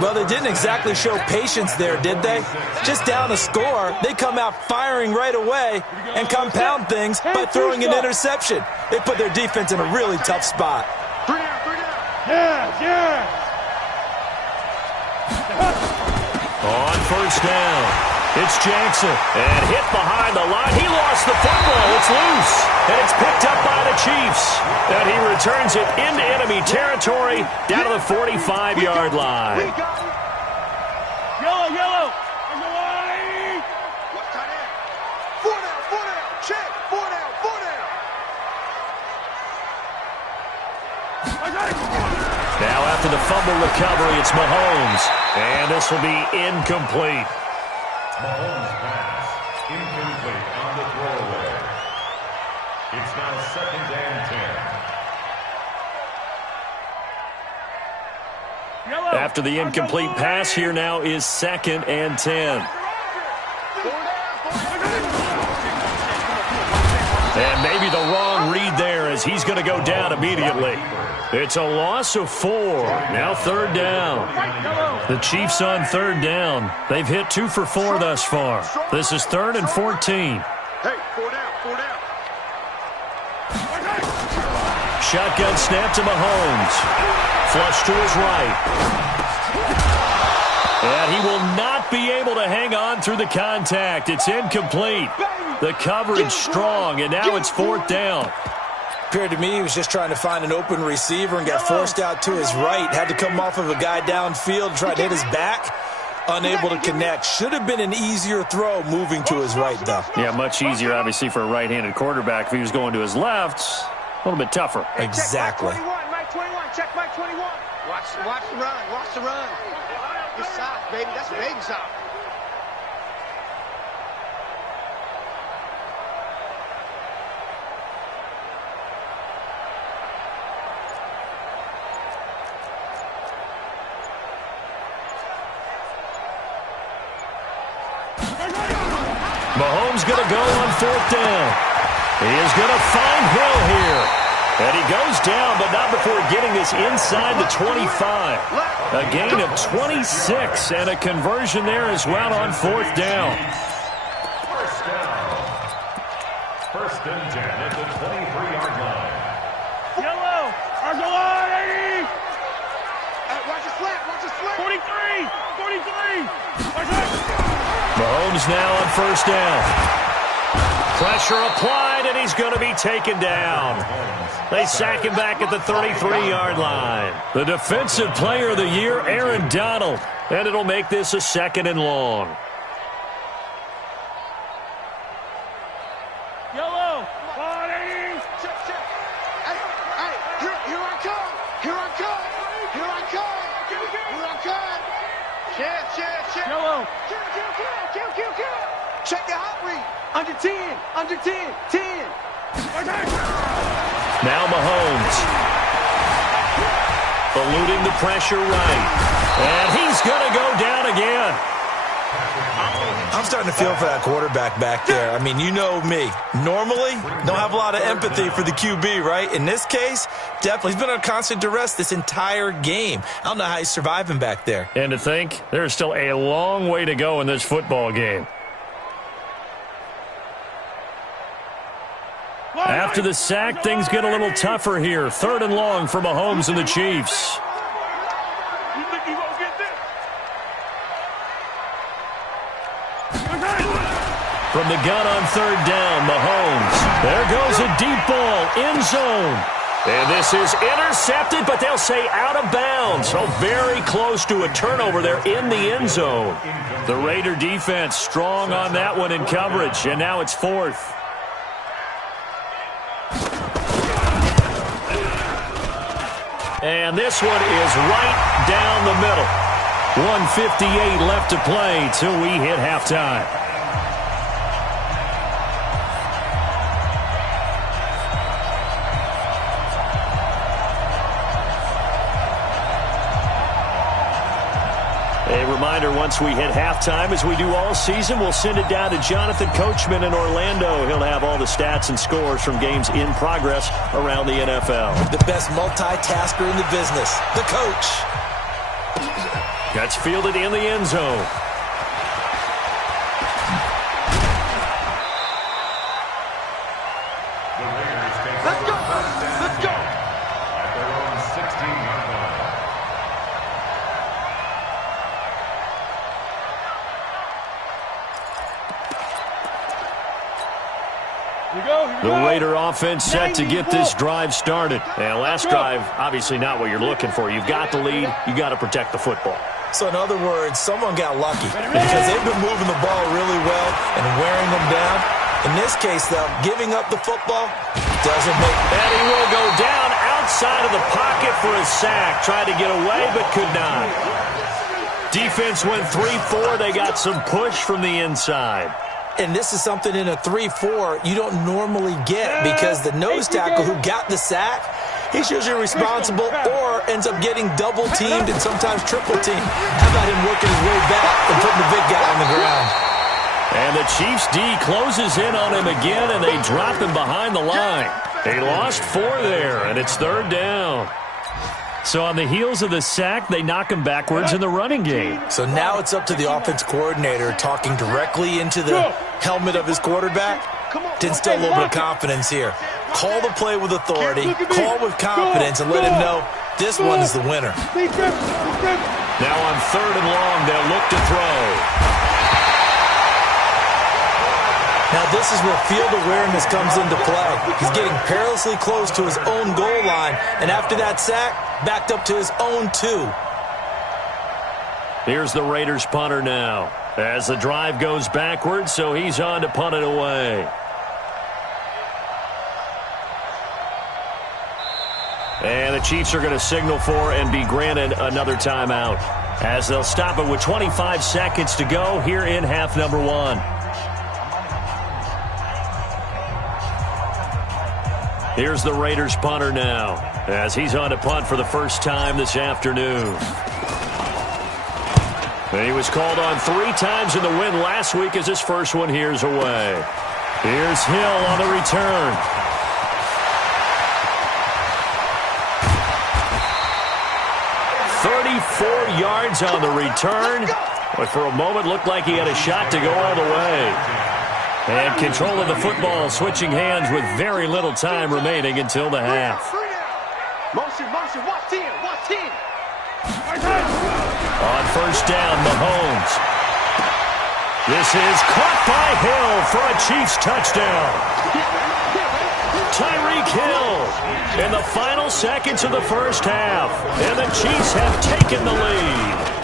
Well, they didn't exactly show patience there, did they? Just down a score, they come out firing right away and compound things by throwing an interception. They put their defense in a really tough spot. 3 down. Yeah. On 1st down, it's Jackson. And hit behind the line. He lost the football. It's loose. And it's picked up by the Chiefs. And he returns it into enemy territory down to the 45-yard line. Yellow. Watch that in. 4 down. Check. 4 down. Now after the fumble recovery, it's Mahomes. And this will be incomplete. Mahomes pass. Incomplete on the throwaway. It's now 2nd and 10. After the incomplete pass, here now is 2nd and 10. And maybe the wrong read there as he's going to go down immediately. It's a loss of 4. Now 3rd down. The Chiefs on 3rd down. They've hit 2 for 4 thus far. This is 3rd and 14. Hey, 4 down. Shotgun snap to Mahomes. Flush to his right. And he will not be able to hang on through the contact. It's incomplete. The coverage strong, and now it's 4th down. Appeared to me he was just trying to find an open receiver and got forced out to his right. Had to come off of a guy downfield and try to hit his back. Unable to connect. Should have been an easier throw moving to his right, though. Yeah, much easier, obviously, for a right-handed quarterback. If he was going to his left, a little bit tougher. Exactly. Mike 21, check Mike 21. Watch the run, watch the run. Good sock, baby. That's baby sock. Mahomes going to go on 4th down. He is going to find Hill here. And he goes down, but not before getting this inside the 25. A gain of 26 and a conversion there as well on 4th down. First and 10 at the 23-yard line. Yellow. Argyle, 80. Watch the slap, watch the slap. 43. 43. Watch it. Mahomes now on 1st down. Pressure applied, and he's going to be taken down. They sack him back at the 33-yard line. The Defensive Player of the Year, Aaron Donald. And it'll make this a 2nd and long. Yellow. 180. Check. Hey, here I come. Here I come. Here I come. Here I come. Check. Yellow. Kill. Check the hot read. Under 10. 10. Now Mahomes. Eluding the pressure right. And he's going to go down again. I'm starting to feel for that quarterback back there. I mean, you know me. Normally, don't have a lot of empathy for the QB, right? In this case, definitely. He's been under constant duress this entire game. I don't know how he's surviving back there. And to think, there's still a long way to go in this football game. After the sack, things get a little tougher here. 3rd and long for Mahomes and the Chiefs. You think he won't get this? From the gun on 3rd down, Mahomes. There goes a deep ball, end zone. And this is intercepted, but they'll say out of bounds. So very close to a turnover there in the end zone. The Raider defense strong on that one in coverage, and now it's 4th. And this one is right down the middle. 1:58 left to play till we hit halftime. A reminder, once we hit halftime, as we do all season, we'll send it down to Jonathan Coachman in Orlando. He'll have all the stats and scores from games in progress around the NFL. The best multitasker in the business, the coach. Gets fielded in the end zone. Let's go. At their own 16-yard line. The Raider offense set to get this drive started. And last drive, obviously not what you're looking for. You've got the lead. You've got to protect the football. So in other words, someone got lucky because they've been moving the ball really well and wearing them down. In this case, though, giving up the football doesn't make... And he will go down outside of the pocket for a sack. Tried to get away, but could not. Defense went 3-4. They got some push from the inside. And this is something in a 3-4 you don't normally get because the nose tackle who got the sack, he's usually responsible or ends up getting double-teamed and sometimes triple-teamed. How about him working his way back and putting the big guy on the ground? And the Chiefs' D closes in on him again, and they drop him behind the line. They lost 4 there, and it's 3rd down. So on the heels of the sack, they knock him backwards in the running game. So now it's up to the offense coordinator talking directly into the helmet of his quarterback to instill a little bit of confidence here. Call the play with authority, call with confidence, and let him know this one is the winner. Now on 3rd and long, they'll look to throw. Now this is where field awareness comes into play. He's getting perilously close to his own goal line, and after that sack, backed up to his own 2. Here's the Raiders punter now. As the drive goes backwards, so he's on to punt it away. And the Chiefs are going to signal for and be granted another timeout, as they'll stop it with 25 seconds to go here in half number 1. Here's the Raiders punter now, as he's on to punt for the first time this afternoon. And he was called on 3 times in the win last week, as his first one here's away. Here's Hill on the return. .34 yards on the return. But for a moment, looked like he had a shot to go all the way. And control of the football, switching hands with very little time remaining until the half. Motion, watch in. On first down, Mahomes. This is caught by Hill for a Chiefs touchdown. Tyreek Hill in the final seconds of the first half. And the Chiefs have taken the lead.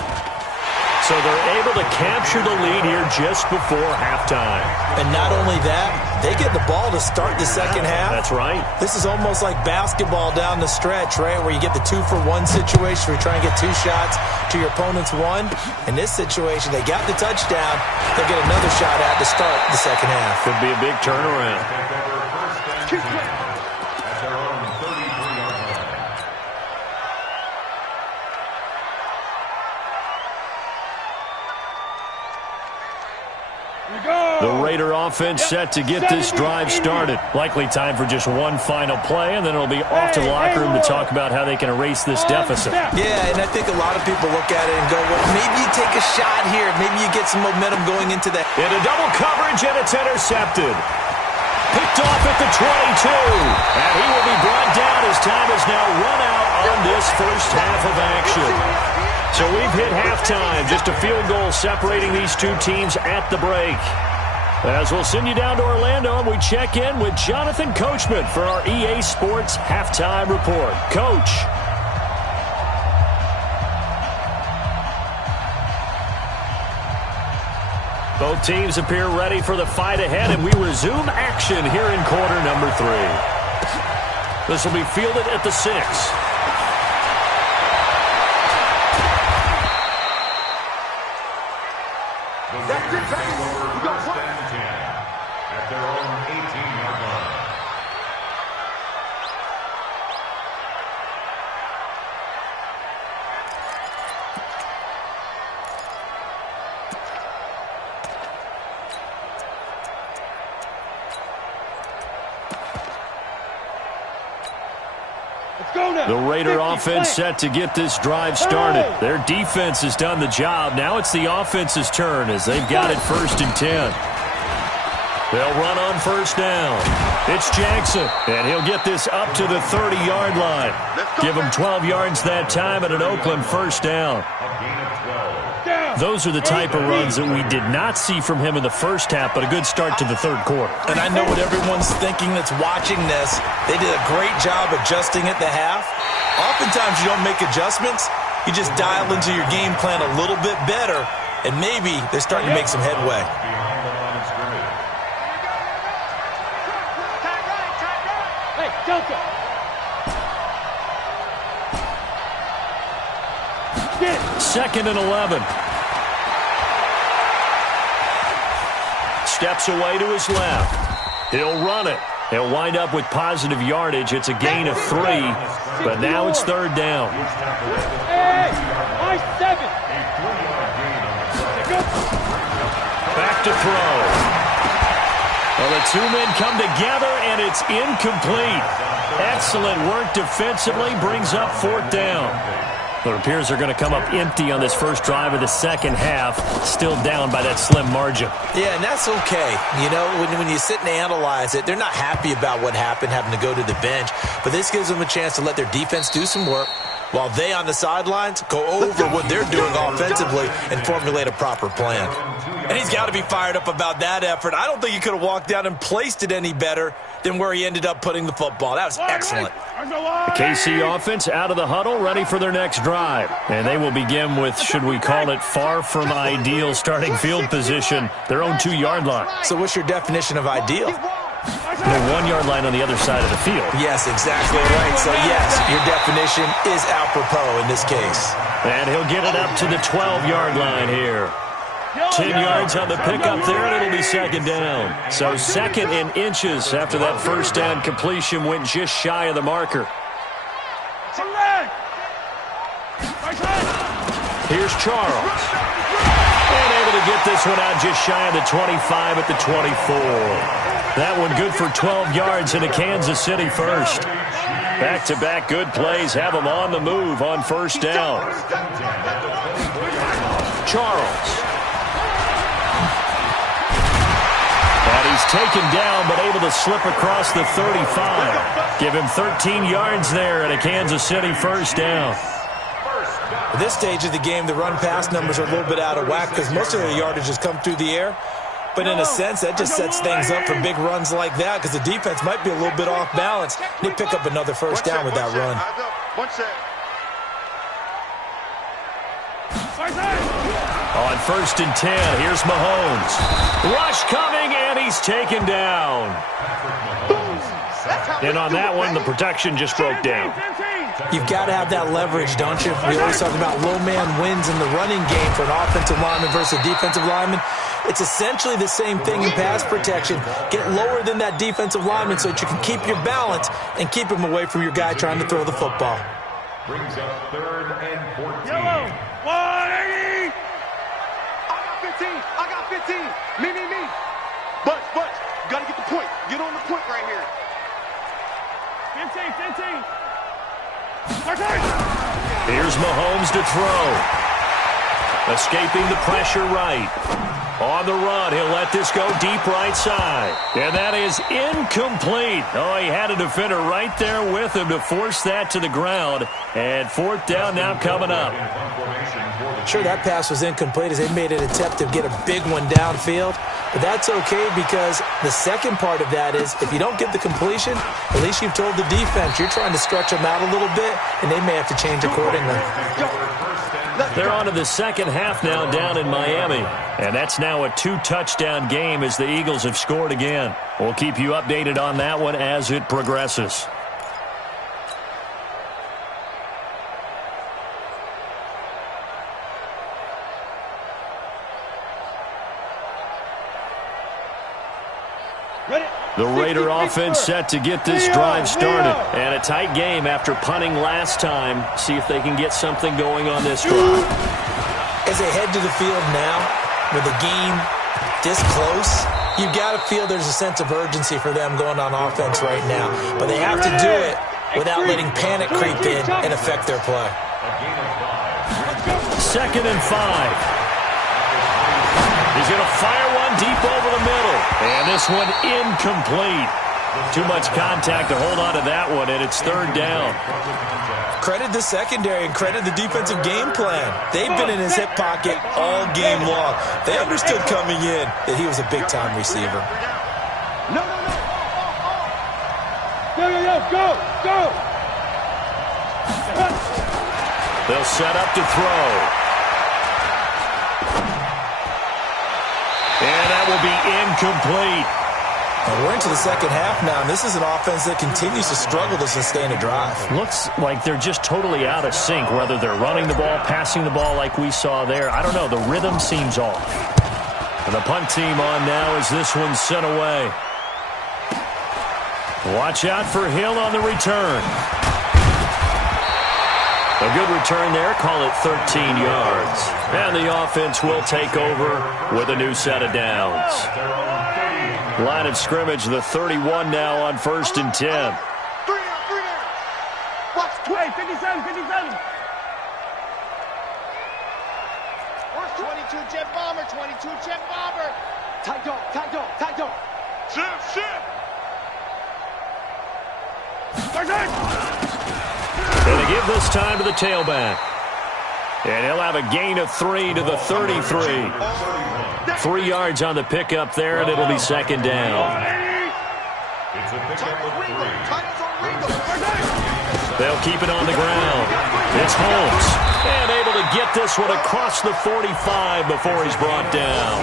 So they're able to capture the lead here just before halftime. And not only that, they get the ball to start the second half. That's right. This is almost like basketball down the stretch, right, where you get the 2-for-1 situation where you try and get 2 shots to your opponent's 1. In this situation, they got the touchdown. They'll get another shot at to start the second half. Could be a big turnaround. The Raider offense set to get this drive started. Likely time for just one final play, and then it'll be off to the locker room to talk about how they can erase this deficit. Yeah, and I think a lot of people look at it and go, well, maybe you take a shot here. Maybe you get some momentum going into that. Into double coverage, and it's intercepted. Picked off at the 22. And he will be brought down as time has now run out on this first half of action. So we've hit halftime. Just a field goal separating these two teams at the break. As we'll send you down to Orlando, and we check in with Jonathan Coachman for our EA Sports Halftime Report. Coach. Both teams appear ready for the fight ahead, and we resume action here in quarter number 3. This will be fielded at the 6. At their own 18-yard line. The Raider offense set to get this drive started. Their defense has done the job. Now it's the offense's turn as they've got it 1st and 10. They'll run on first down. It's Jackson, and he'll get this up to the 30-yard line. Give him 12 yards that time and an Oakland first down. Those are the type of runs that we did not see from him in the first half, but a good start to the third quarter. And I know what everyone's thinking that's watching this. They did a great job adjusting at the half. Oftentimes you don't make adjustments. You just dial into your game plan a little bit better, and maybe they're starting to make some headway. Hey, Delta. Second and 11. Steps away to his left. He'll run it. He'll wind up with positive yardage. It's a gain of 3, but now it's third down. Hey, I-7. Back to throw. Well, the two men come together, and it's incomplete. Excellent work defensively, brings up 4th down. It appears they're going to come up empty on this first drive of the second half, still down by that slim margin. Yeah, and that's okay. You know, when you sit and analyze it, they're not happy about what happened, having to go to the bench. But this gives them a chance to let their defense do some work, while they on the sidelines go over what they're doing offensively and formulate a proper plan. And he's got to be fired up about that effort. I don't think he could have walked down and placed it any better than where he ended up putting the football. That was excellent. The KC offense out of the huddle, ready for their next drive. And they will begin with, should we call it, far from ideal starting field position, their own 2-yard line. So what's your definition of ideal? The 1-yard line on the other side of the field. Yes, exactly right. So, yes, your definition is apropos in this case. And he'll get it up to the 12-yard line here. 10 yards on the pickup there, and it'll be second down. So second in inches after that first down completion went just shy of the marker. Here's Charles. And able to get this one out just shy of the 25 at the 24. That one good for 12 yards into Kansas City first. Back-to-back good plays have them on the move on first down. Charles. And he's taken down, but able to slip across the 35. Give him 13 yards there at a Kansas City first down. At this stage of the game, the run-pass numbers are a little bit out of whack because most of the yardage has come through the air. But in a sense, that just sets things up for big runs like that because the defense might be a little bit off balance. They pick up another first down with that run. On first and 10, here's Mahomes. Rush coming, and he's taken down. And on that one, the protection just broke down. You've got to have that leverage, don't you? We always talk about low man wins in the running game for an offensive lineman versus a defensive lineman. It's essentially the same thing in pass protection. Get lower than that defensive lineman so that you can keep your balance and keep him away from your guy trying to throw the football. Brings up 3rd and 14. Yellow, 180. I got 15. Me. Butch. You got to get the point. Get on the point right here. 15. Here's Mahomes to throw. Escaping the pressure right. On the run, he'll let this go deep right side. And that is incomplete. Oh, he had a defender right there with him to force that to the ground. And fourth down now coming up. Sure, that pass was incomplete as they made an attempt to get a big one downfield. But that's okay because the second part of that is if you don't get the completion, at least you've told the defense you're trying to stretch them out a little bit, and they may have to change accordingly. They're on to the second half now down in Miami. And that's now a 2-touchdown game as the Eagles have scored again. We'll keep you updated on that one as it progresses. The Raider offense set to get this drive started. And a tight game after punting last time. See if they can get something going on this drive. As they head to the field now, with the game this close, you've got to feel there's a sense of urgency for them going on offense right now. But they have to do it without letting panic creep in and affect their play. 2nd and 5. He's going to fire one deep over the middle. And this one incomplete. Too much contact to hold on to that one, and it's 3rd down. Credit the secondary and credit the defensive game plan. They've been in his hip pocket all game long. They understood coming in that he was a big-time receiver. No. Go. They'll set up to throw. And that will be incomplete. And we're into the second half now, and this is an offense that continues to struggle to sustain a drive. Looks like they're just totally out of sync, whether they're running the ball, passing the ball like we saw there. I don't know. The rhythm seems off. And the punt team on now as this one's sent away. Watch out for Hill on the return. A good return there. Call it 13 yards. And the offense will take over with a new set of downs. Line of scrimmage, the 31 now on 1st and 10. 3 down. Watch 57. 22 jet bomber. Tight dog. Shift. And they give this time to the tailback. And he'll have a gain of 3 to the 33. 3 yards on the pickup there, and it'll be second down. It's a pickup of 3. They'll keep it on the ground. It's Holmes. And able to get this one across the 45 before he's brought down.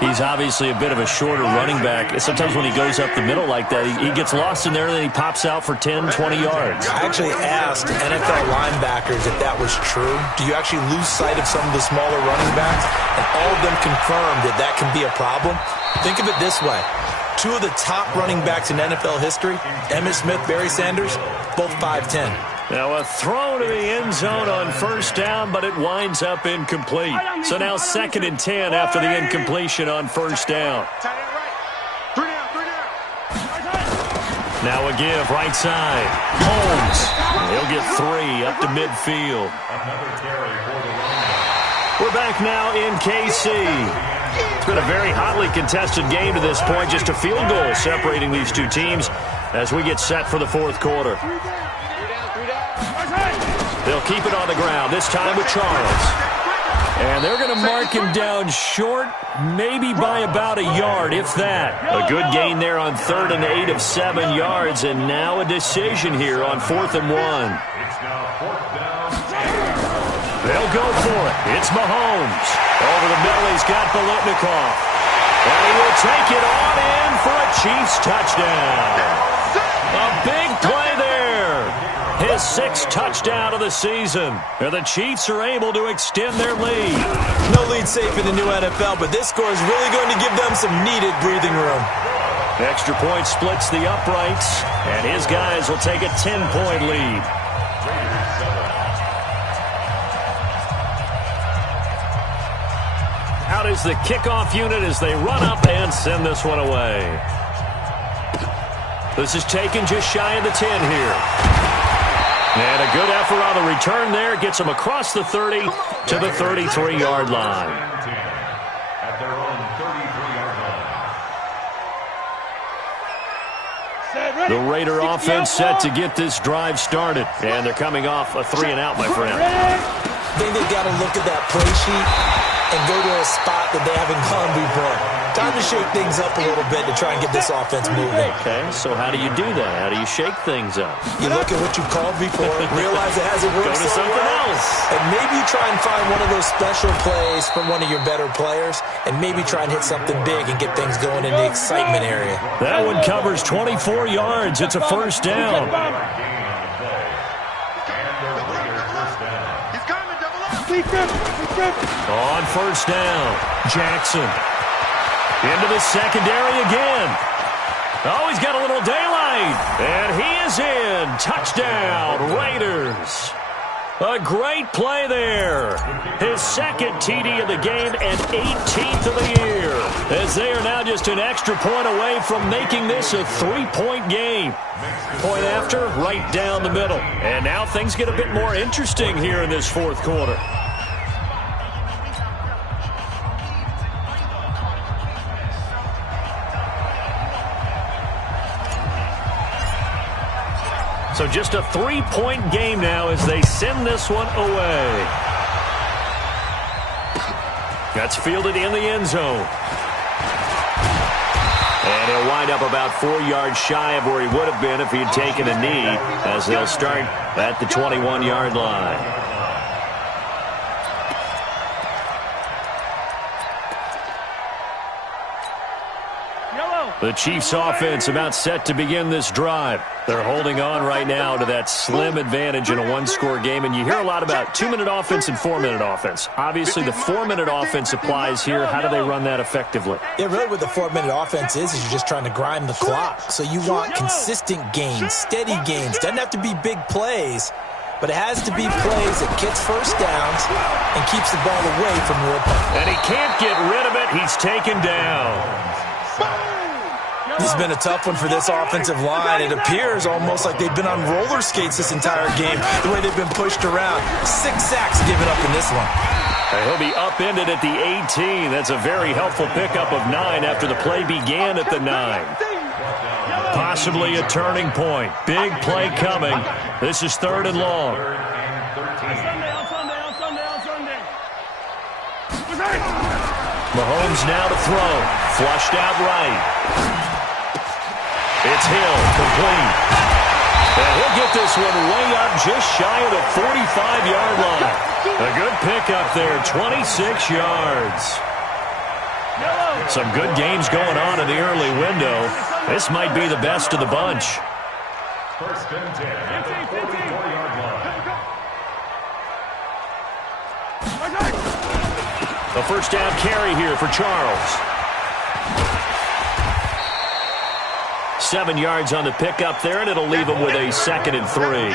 He's obviously a bit of a shorter running back. Sometimes when he goes up the middle like that, he gets lost in there, and then he pops out for 10, 20 yards. I actually asked NFL linebackers if that was true. Do you actually lose sight of some of the smaller running backs? And all of them confirmed that that can be a problem. Think of it this way. 2 of the top running backs in NFL history, Emmitt Smith, Barry Sanders, both 5'10". Now a throw to the end zone on first down, but it winds up incomplete. So now 2nd and 10 after the incompletion on first down. Now a give right side. Holmes. He'll get 3 up to midfield. We're back now in KC. It's been a very hotly contested game to this point. Just a field goal separating these two teams as we get set for the fourth quarter. They'll keep it on the ground, this time with Charles. And they're going to mark him down short, maybe by about a yard, if that. A good gain there on 3rd and 8 of 7 yards, and now a decision here on 4th and 1. They'll go for it. It's Mahomes. Over the middle, he's got Biletnikoff. And he will take it on in for a Chiefs touchdown. A big play there. His 6th touchdown of the season. And the Chiefs are able to extend their lead. No lead safe in the new NFL, but this score is really going to give them some needed breathing room. Extra point splits the uprights, and his guys will take a 10-point lead. Out is the kickoff unit as they run up and send this one away. This is taken just shy of the 10 here. And a good effort on the return there. Gets them across the 30 to the 33-yard line. At their own 33-yard line. The Raider offense set to get this drive started. And they're coming off a 3-and-out, my friend. I think they've got to look at that play sheet and go to a spot that they haven't gone before. Time to shake things up a little bit to try and get this offense moving. Okay, so how do you do that? How do you shake things up? You look at what you called before, realize it hasn't worked Go to so something well, else. and maybe you try and find one of those special plays from one of your better players, and maybe try and hit something big and get things going in the excitement area. That one covers 24 yards. It's a first down. On first down, Jackson. Into the secondary again. Oh, he's got a little daylight. And he is in. Touchdown, Raiders. A great play there. His 2nd TD of the game and 18th of the year. As they are now just an extra point away from making this a 3-point game. Point after, right down the middle. And now things get a bit more interesting here in this fourth quarter. So just a 3-point game now as they send this one away. That's fielded in the end zone. And he'll wind up about 4 yards shy of where he would have been if he had taken a knee, as they'll start at the 21-yard line. The Chiefs offense about set to begin this drive. They're holding on right now to that slim advantage in a 1-score game. And you hear a lot about 2-minute offense and 4-minute offense. Obviously, the 4-minute offense applies here. How do they run that effectively? Yeah, really what the 4-minute offense is you're just trying to grind the clock. So you want consistent gains, steady gains. Doesn't have to be big plays, but it has to be plays that gets first downs and keeps the ball away from your opponent. And he can't get rid of it. He's taken down. This has been a tough one for this offensive line. It appears almost like they've been on roller skates this entire game, the way they've been pushed around. 6 sacks given up in this one. And he'll be upended at the 18. That's a very helpful pickup of 9 after the play began at the 9. Possibly a turning point. Big play coming. This is 3rd and long. Mahomes now to throw. Flushed out right. It's Hill, complete. And he'll get this one way up just shy of the 45-yard line. A good pickup there, 26 yards. Some good games going on in the early window. This might be the best of the bunch. 1st and 10 at the 44-yard line. A first down carry here for Charles. 7 yards on the pickup there, and it'll leave him with a 2nd and 3.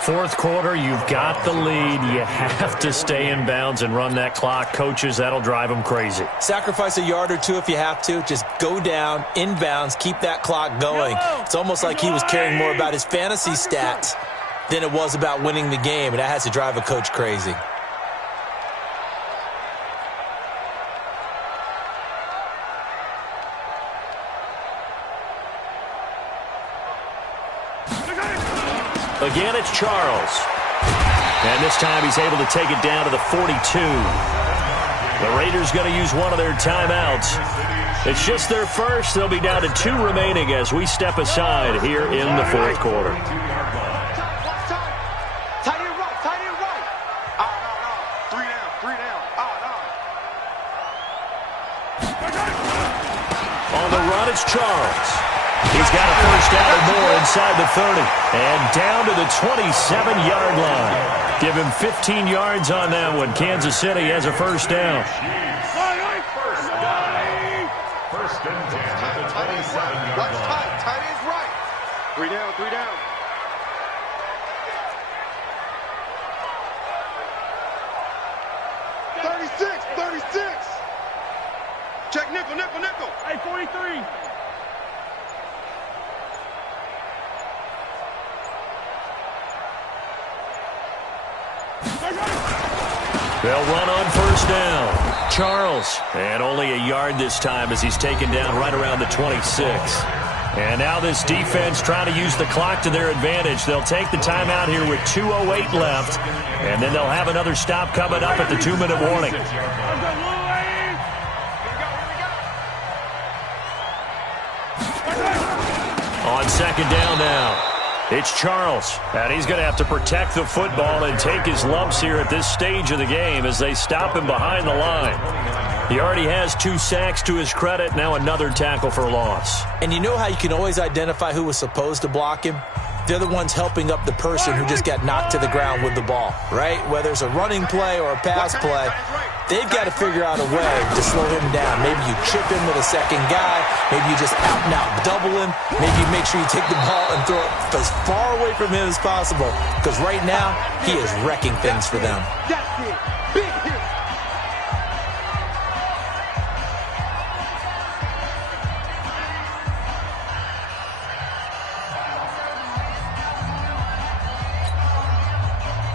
4th quarter, you've got the lead. You have to stay in bounds and run that clock. Coaches, that'll drive them crazy. Sacrifice a yard or two if you have to. Just go down, inbounds, keep that clock going. It's almost like he was caring more about his fantasy stats than it was about winning the game, and that has to drive a coach crazy. Again, it's Charles. And this time he's able to take it down to the 42. The Raiders going to use one of their timeouts. It's just their first. They'll be down to 2 remaining as we step aside here in the 4th quarter. Tight end right, tight end right. No. 3 down. On the run, it's Charles. He's got a first down or more inside the 30. And down to the 27-yard line. Give him 15 yards on that one. Kansas City has a first down. First and 10 at the 27-yard line. Tight end's right. 3 down. 36. Check nickel. Hey, 43. They'll run on first down. Charles, and only a yard this time as he's taken down right around the 26. And now this defense trying to use the clock to their advantage. They'll take the timeout here with 2:08 left, and then they'll have another stop coming up at the 2-minute warning. On second down now. It's Charles, and he's going to have to protect the football and take his lumps here at this stage of the game as they stop him behind the line. He already has 2 sacks to his credit, now another tackle for loss. And you know how you can always identify who was supposed to block him? They're the ones helping up the person who just got knocked to the ground with the ball, right? Whether it's a running play or a pass play, they've got to figure out a way to slow him down. Maybe you chip him with a second guy. Maybe you just out-and-out double him. Maybe you make sure you take the ball and throw it as far away from him as possible. Because right now, he is wrecking things for them. That's it. Big hit.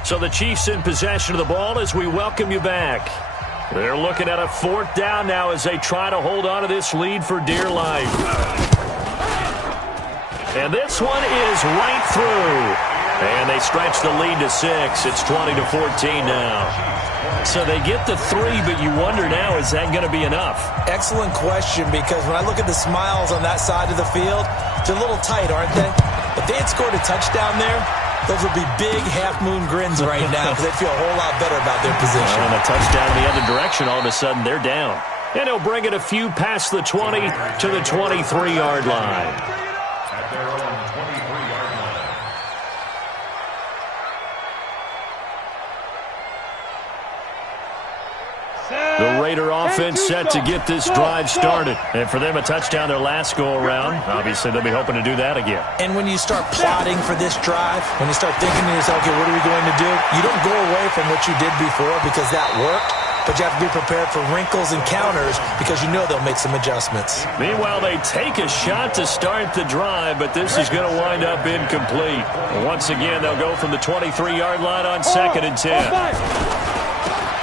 So the Chiefs in possession of the ball as we welcome you back. They're looking at a 4th down now as they try to hold on to this lead for dear life. And this one is right through. And they stretch the lead to 6. It's 20-14 now. So they get the 3, but you wonder now, is that going to be enough? Excellent question, because when I look at the smiles on that side of the field, they're a little tight, aren't they? If they had scored a touchdown there, those would be big half-moon grins right now because they feel a whole lot better about their position. And a touchdown in the other direction, all of a sudden they're down. And he'll bring it a few past the 20 to the 23-yard line. At their own 23-yard line. The Raider offense set to get this drive started. And for them, a touchdown their last go-around. Obviously, they'll be hoping to do that again. And when you start plotting for this drive, when you start thinking to yourself, okay, what are we going to do? You don't go away from what you did before because that worked. But you have to be prepared for wrinkles and counters because you know they'll make some adjustmts. Meanwhile, they take a shot to start the drive, but this is going to wind up incomplete. Once again, they'll go from the 23-yard line on 2nd and 10.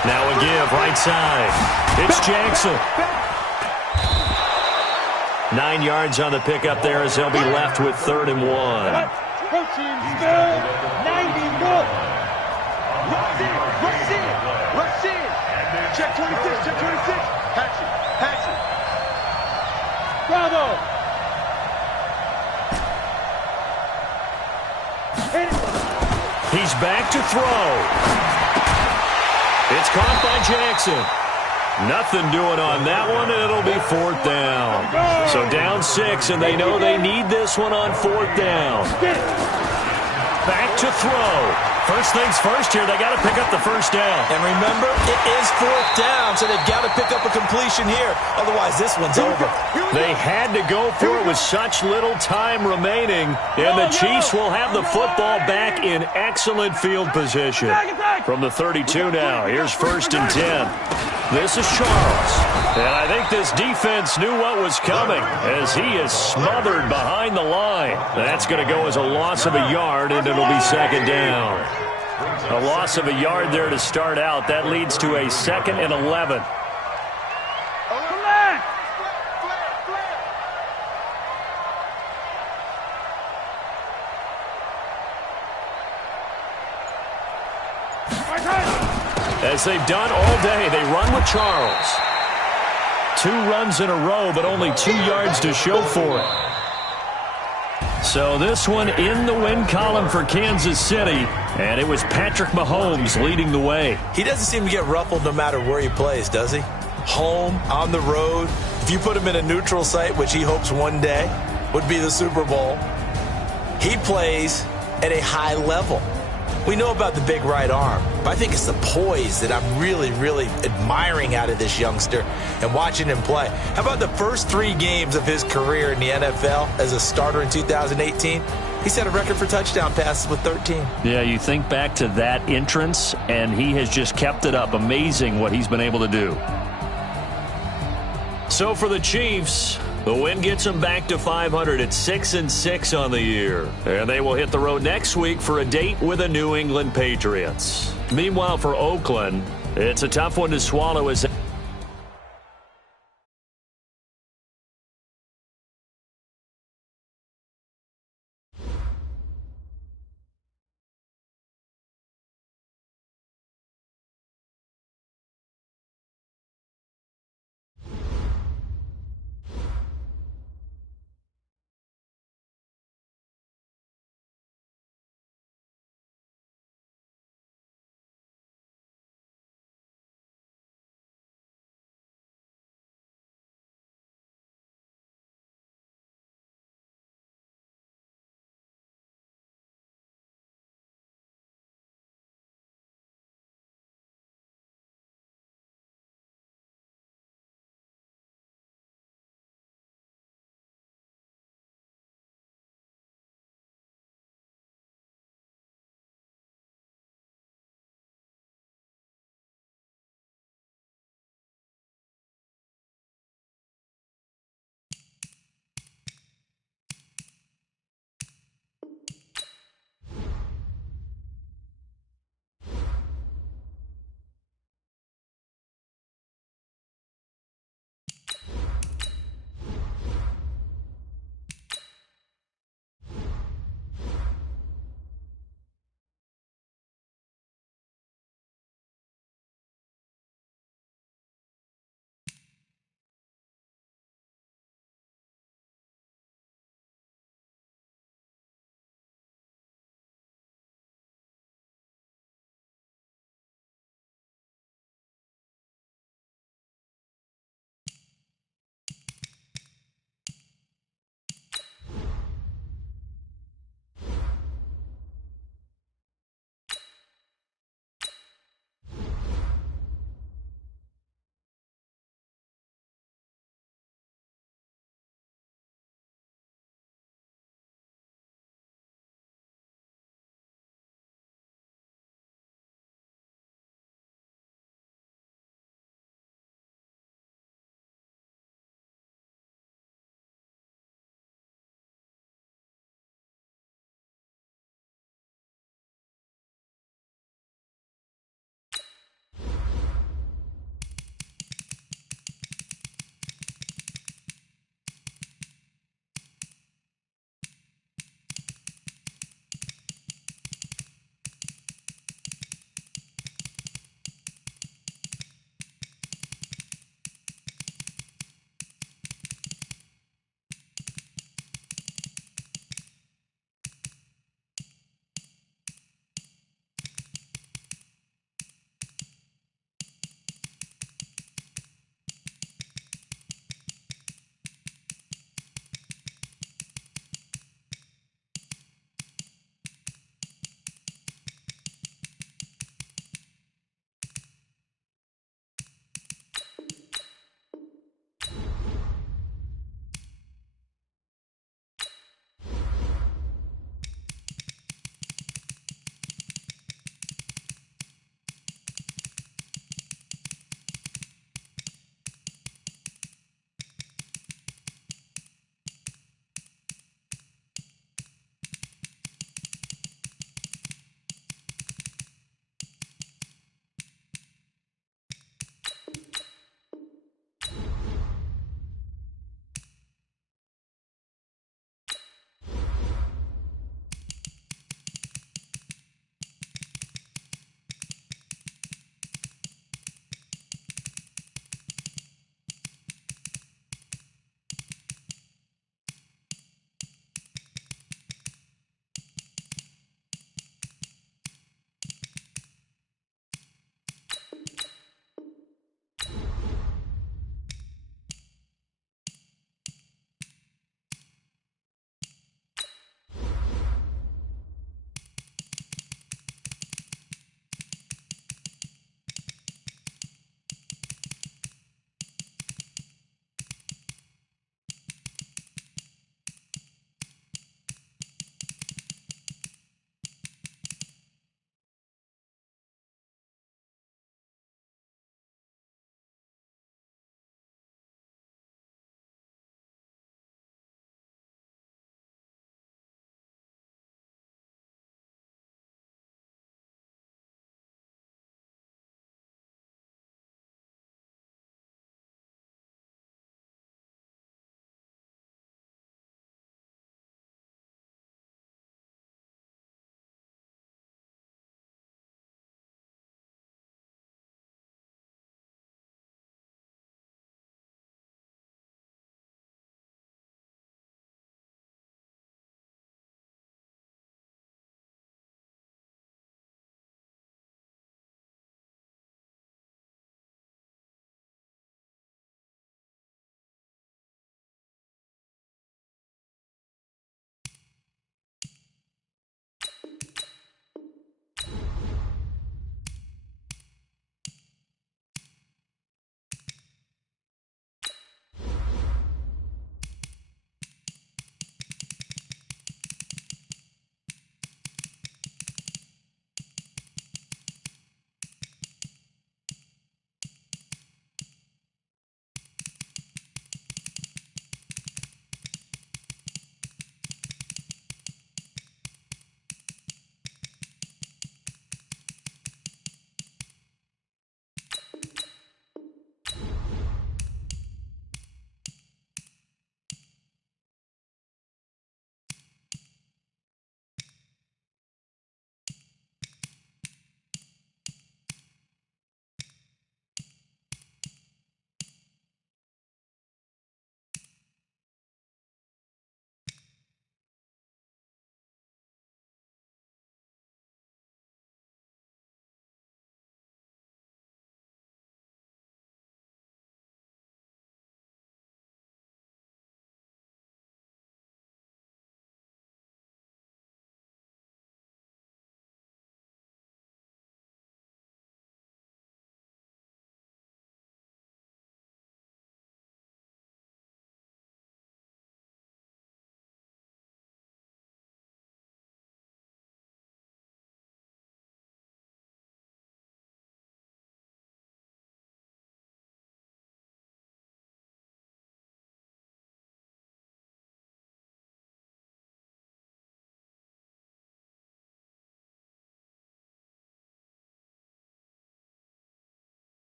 Now a give, right side. It's Jackson. 9 yards on the pickup there as they'll be left with 3rd and 1. Approaching still 90 good. Rush in, rush in, rush in. Check 26, check 26. Patch it, patch it. Bravo. Hit it. He's back to throw. It's caught by Jackson. Nothing doing on that one, and it'll be 4th down. So down 6, and they know they need this one on 4th down. Back to throw. First things first here, they got to pick up the first down. And remember, it is 4th down, so they've got to pick up a completion here. Otherwise, this one's over. They had to go for it with such little time remaining, and the Chiefs will have the football back in excellent field position. From the 32 now, here's 1st and 10. This is Charles, and I think this defense knew what was coming as he is smothered behind the line. That's going to go as a loss of a yard, and it'll be 2nd down. A loss of a yard there to start out. That leads to a 2nd and 11. As they've done all day, they run with Charles. 2 runs in a row, but only 2 yards to show for it. So this one in the win column for Kansas City, and it was Patrick Mahomes leading the way. He doesn't seem to get ruffled no matter where he plays, does he? Home, on the road. If you put him in a neutral site, which he hopes one day would be the Super Bowl, he plays at a high level. We know about the big right arm, but I think it's the poise that I'm really, really admiring out of this youngster and watching him play. How about the first 3 games of his career in the NFL as a starter in 2018? He set a record for touchdown passes with 13. Yeah, you think back to that entrance, and he has just kept it up. Amazing what he's been able to do. So for the Chiefs, the win gets them back to 500 at 6-6 on the year. And they will hit the road next week for a date with the New England Patriots. Meanwhile, for Oakland, it's a tough one to swallow as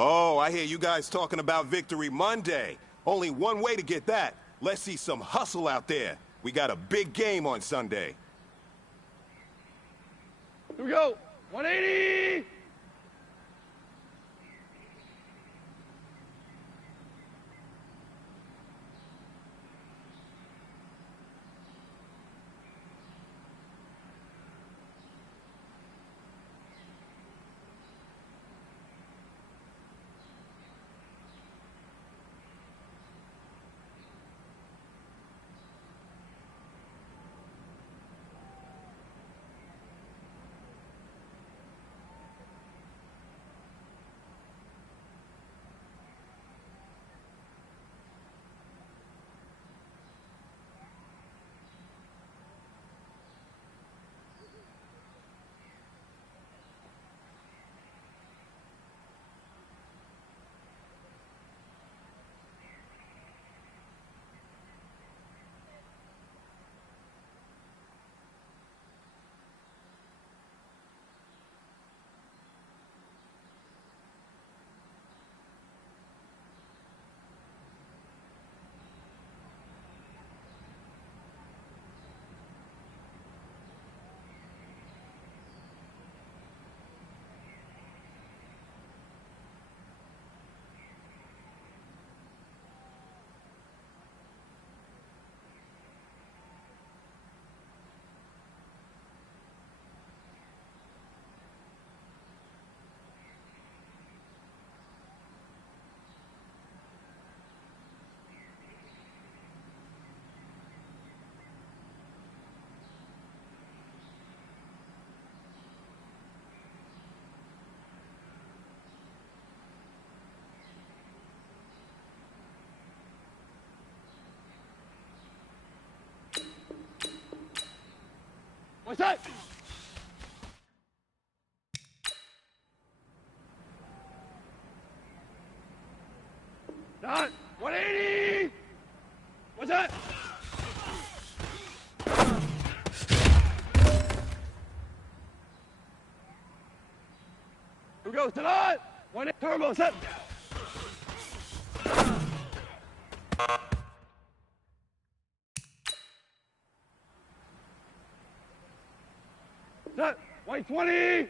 Oh, I hear you guys talking about Victory Monday. Only one way to get that. Let's see some hustle out there. We got a big game on Sunday. Here we go. 180! What's that? Done. 180! What's that? Here we go, tonight! 180 turbo, set! Set! 120!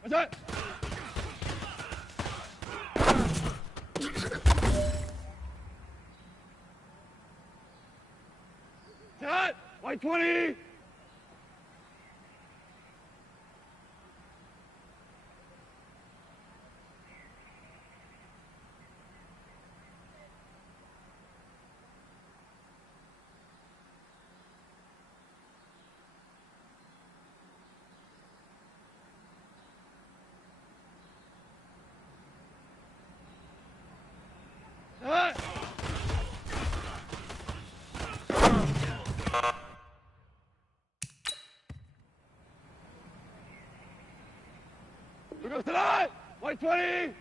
What's that? Set! 120! Set! Here goes tonight! 120!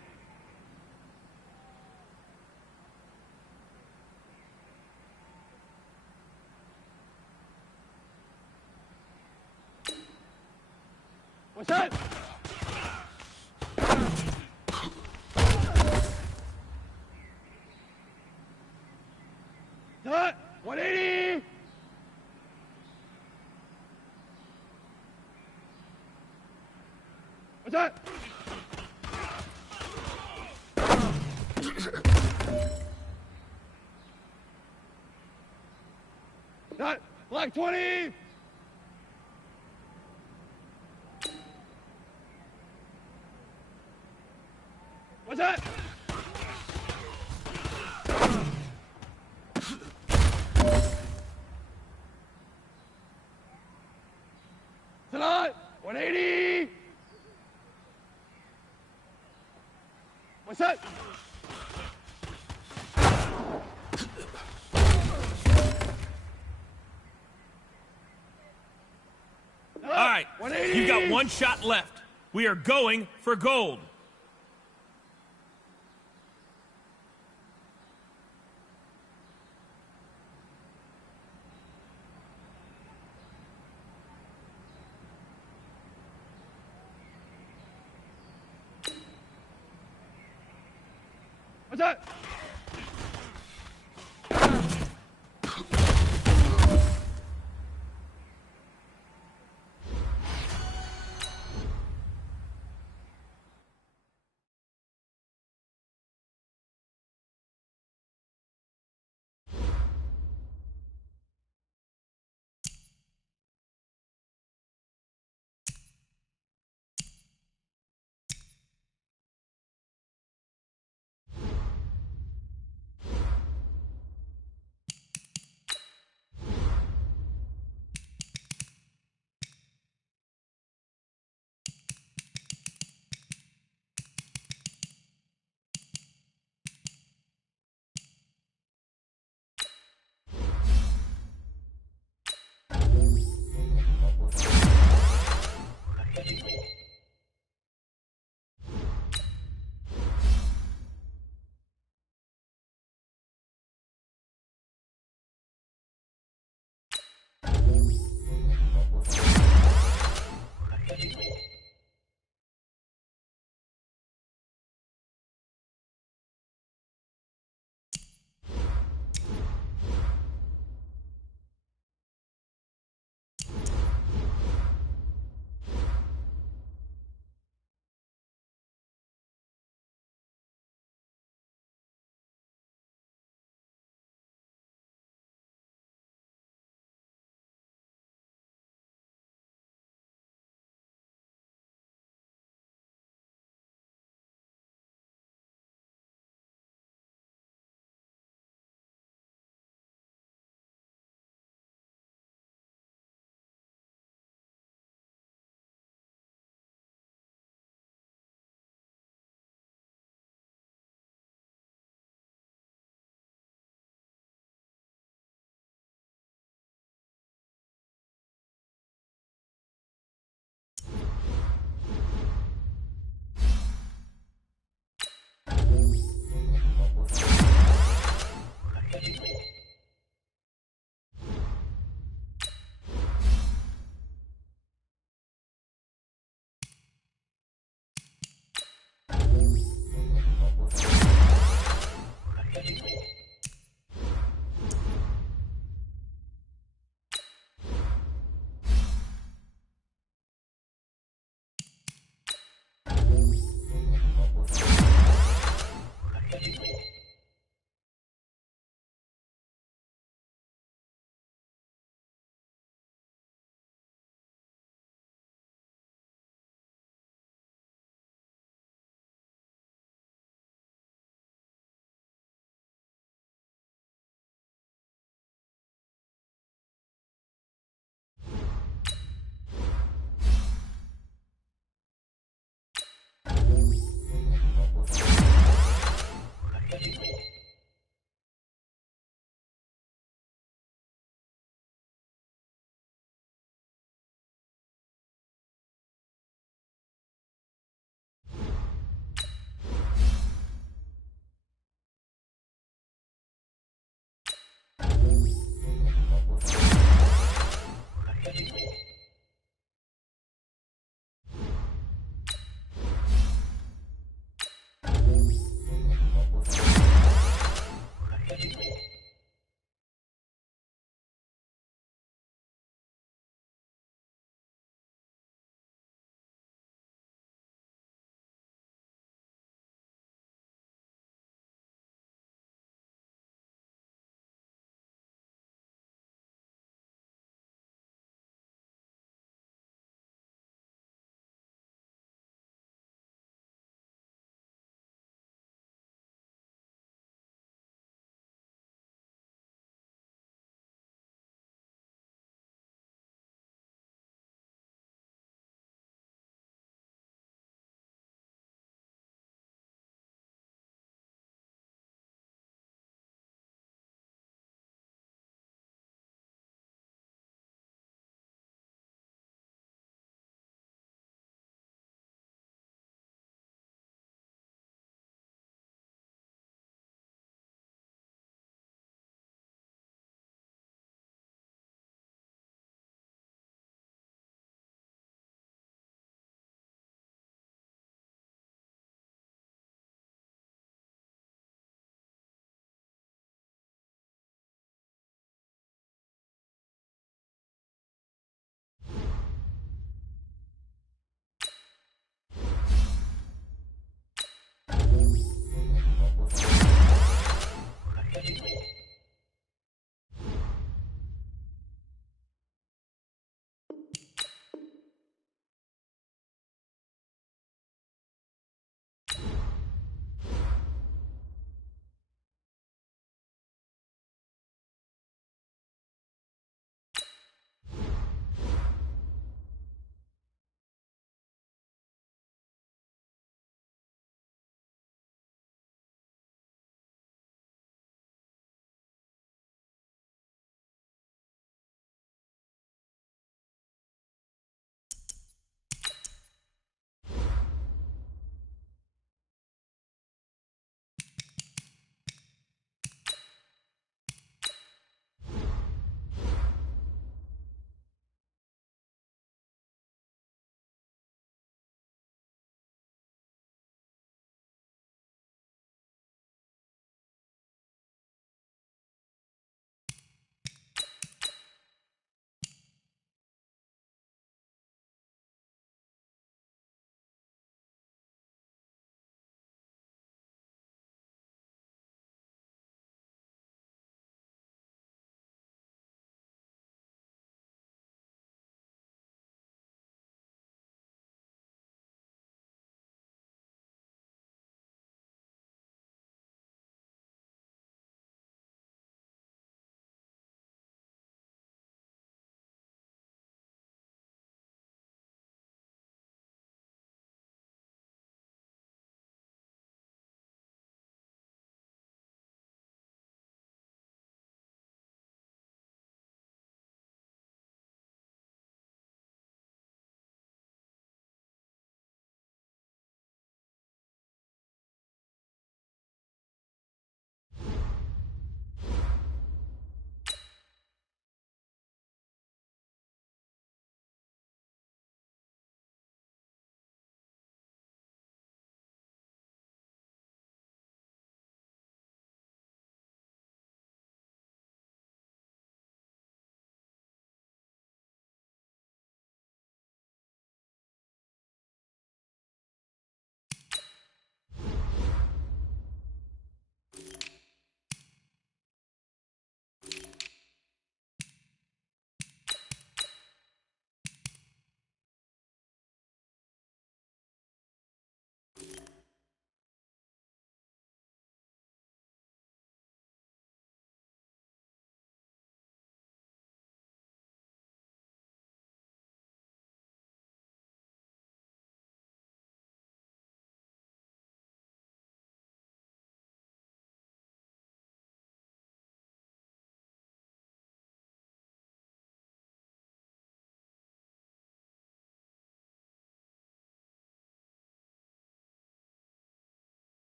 What's that? that? 180. What's that? That, black 20. What's that? Tonight, 180. What's that? All right, you've got one shot left. We are going for gold. What's that?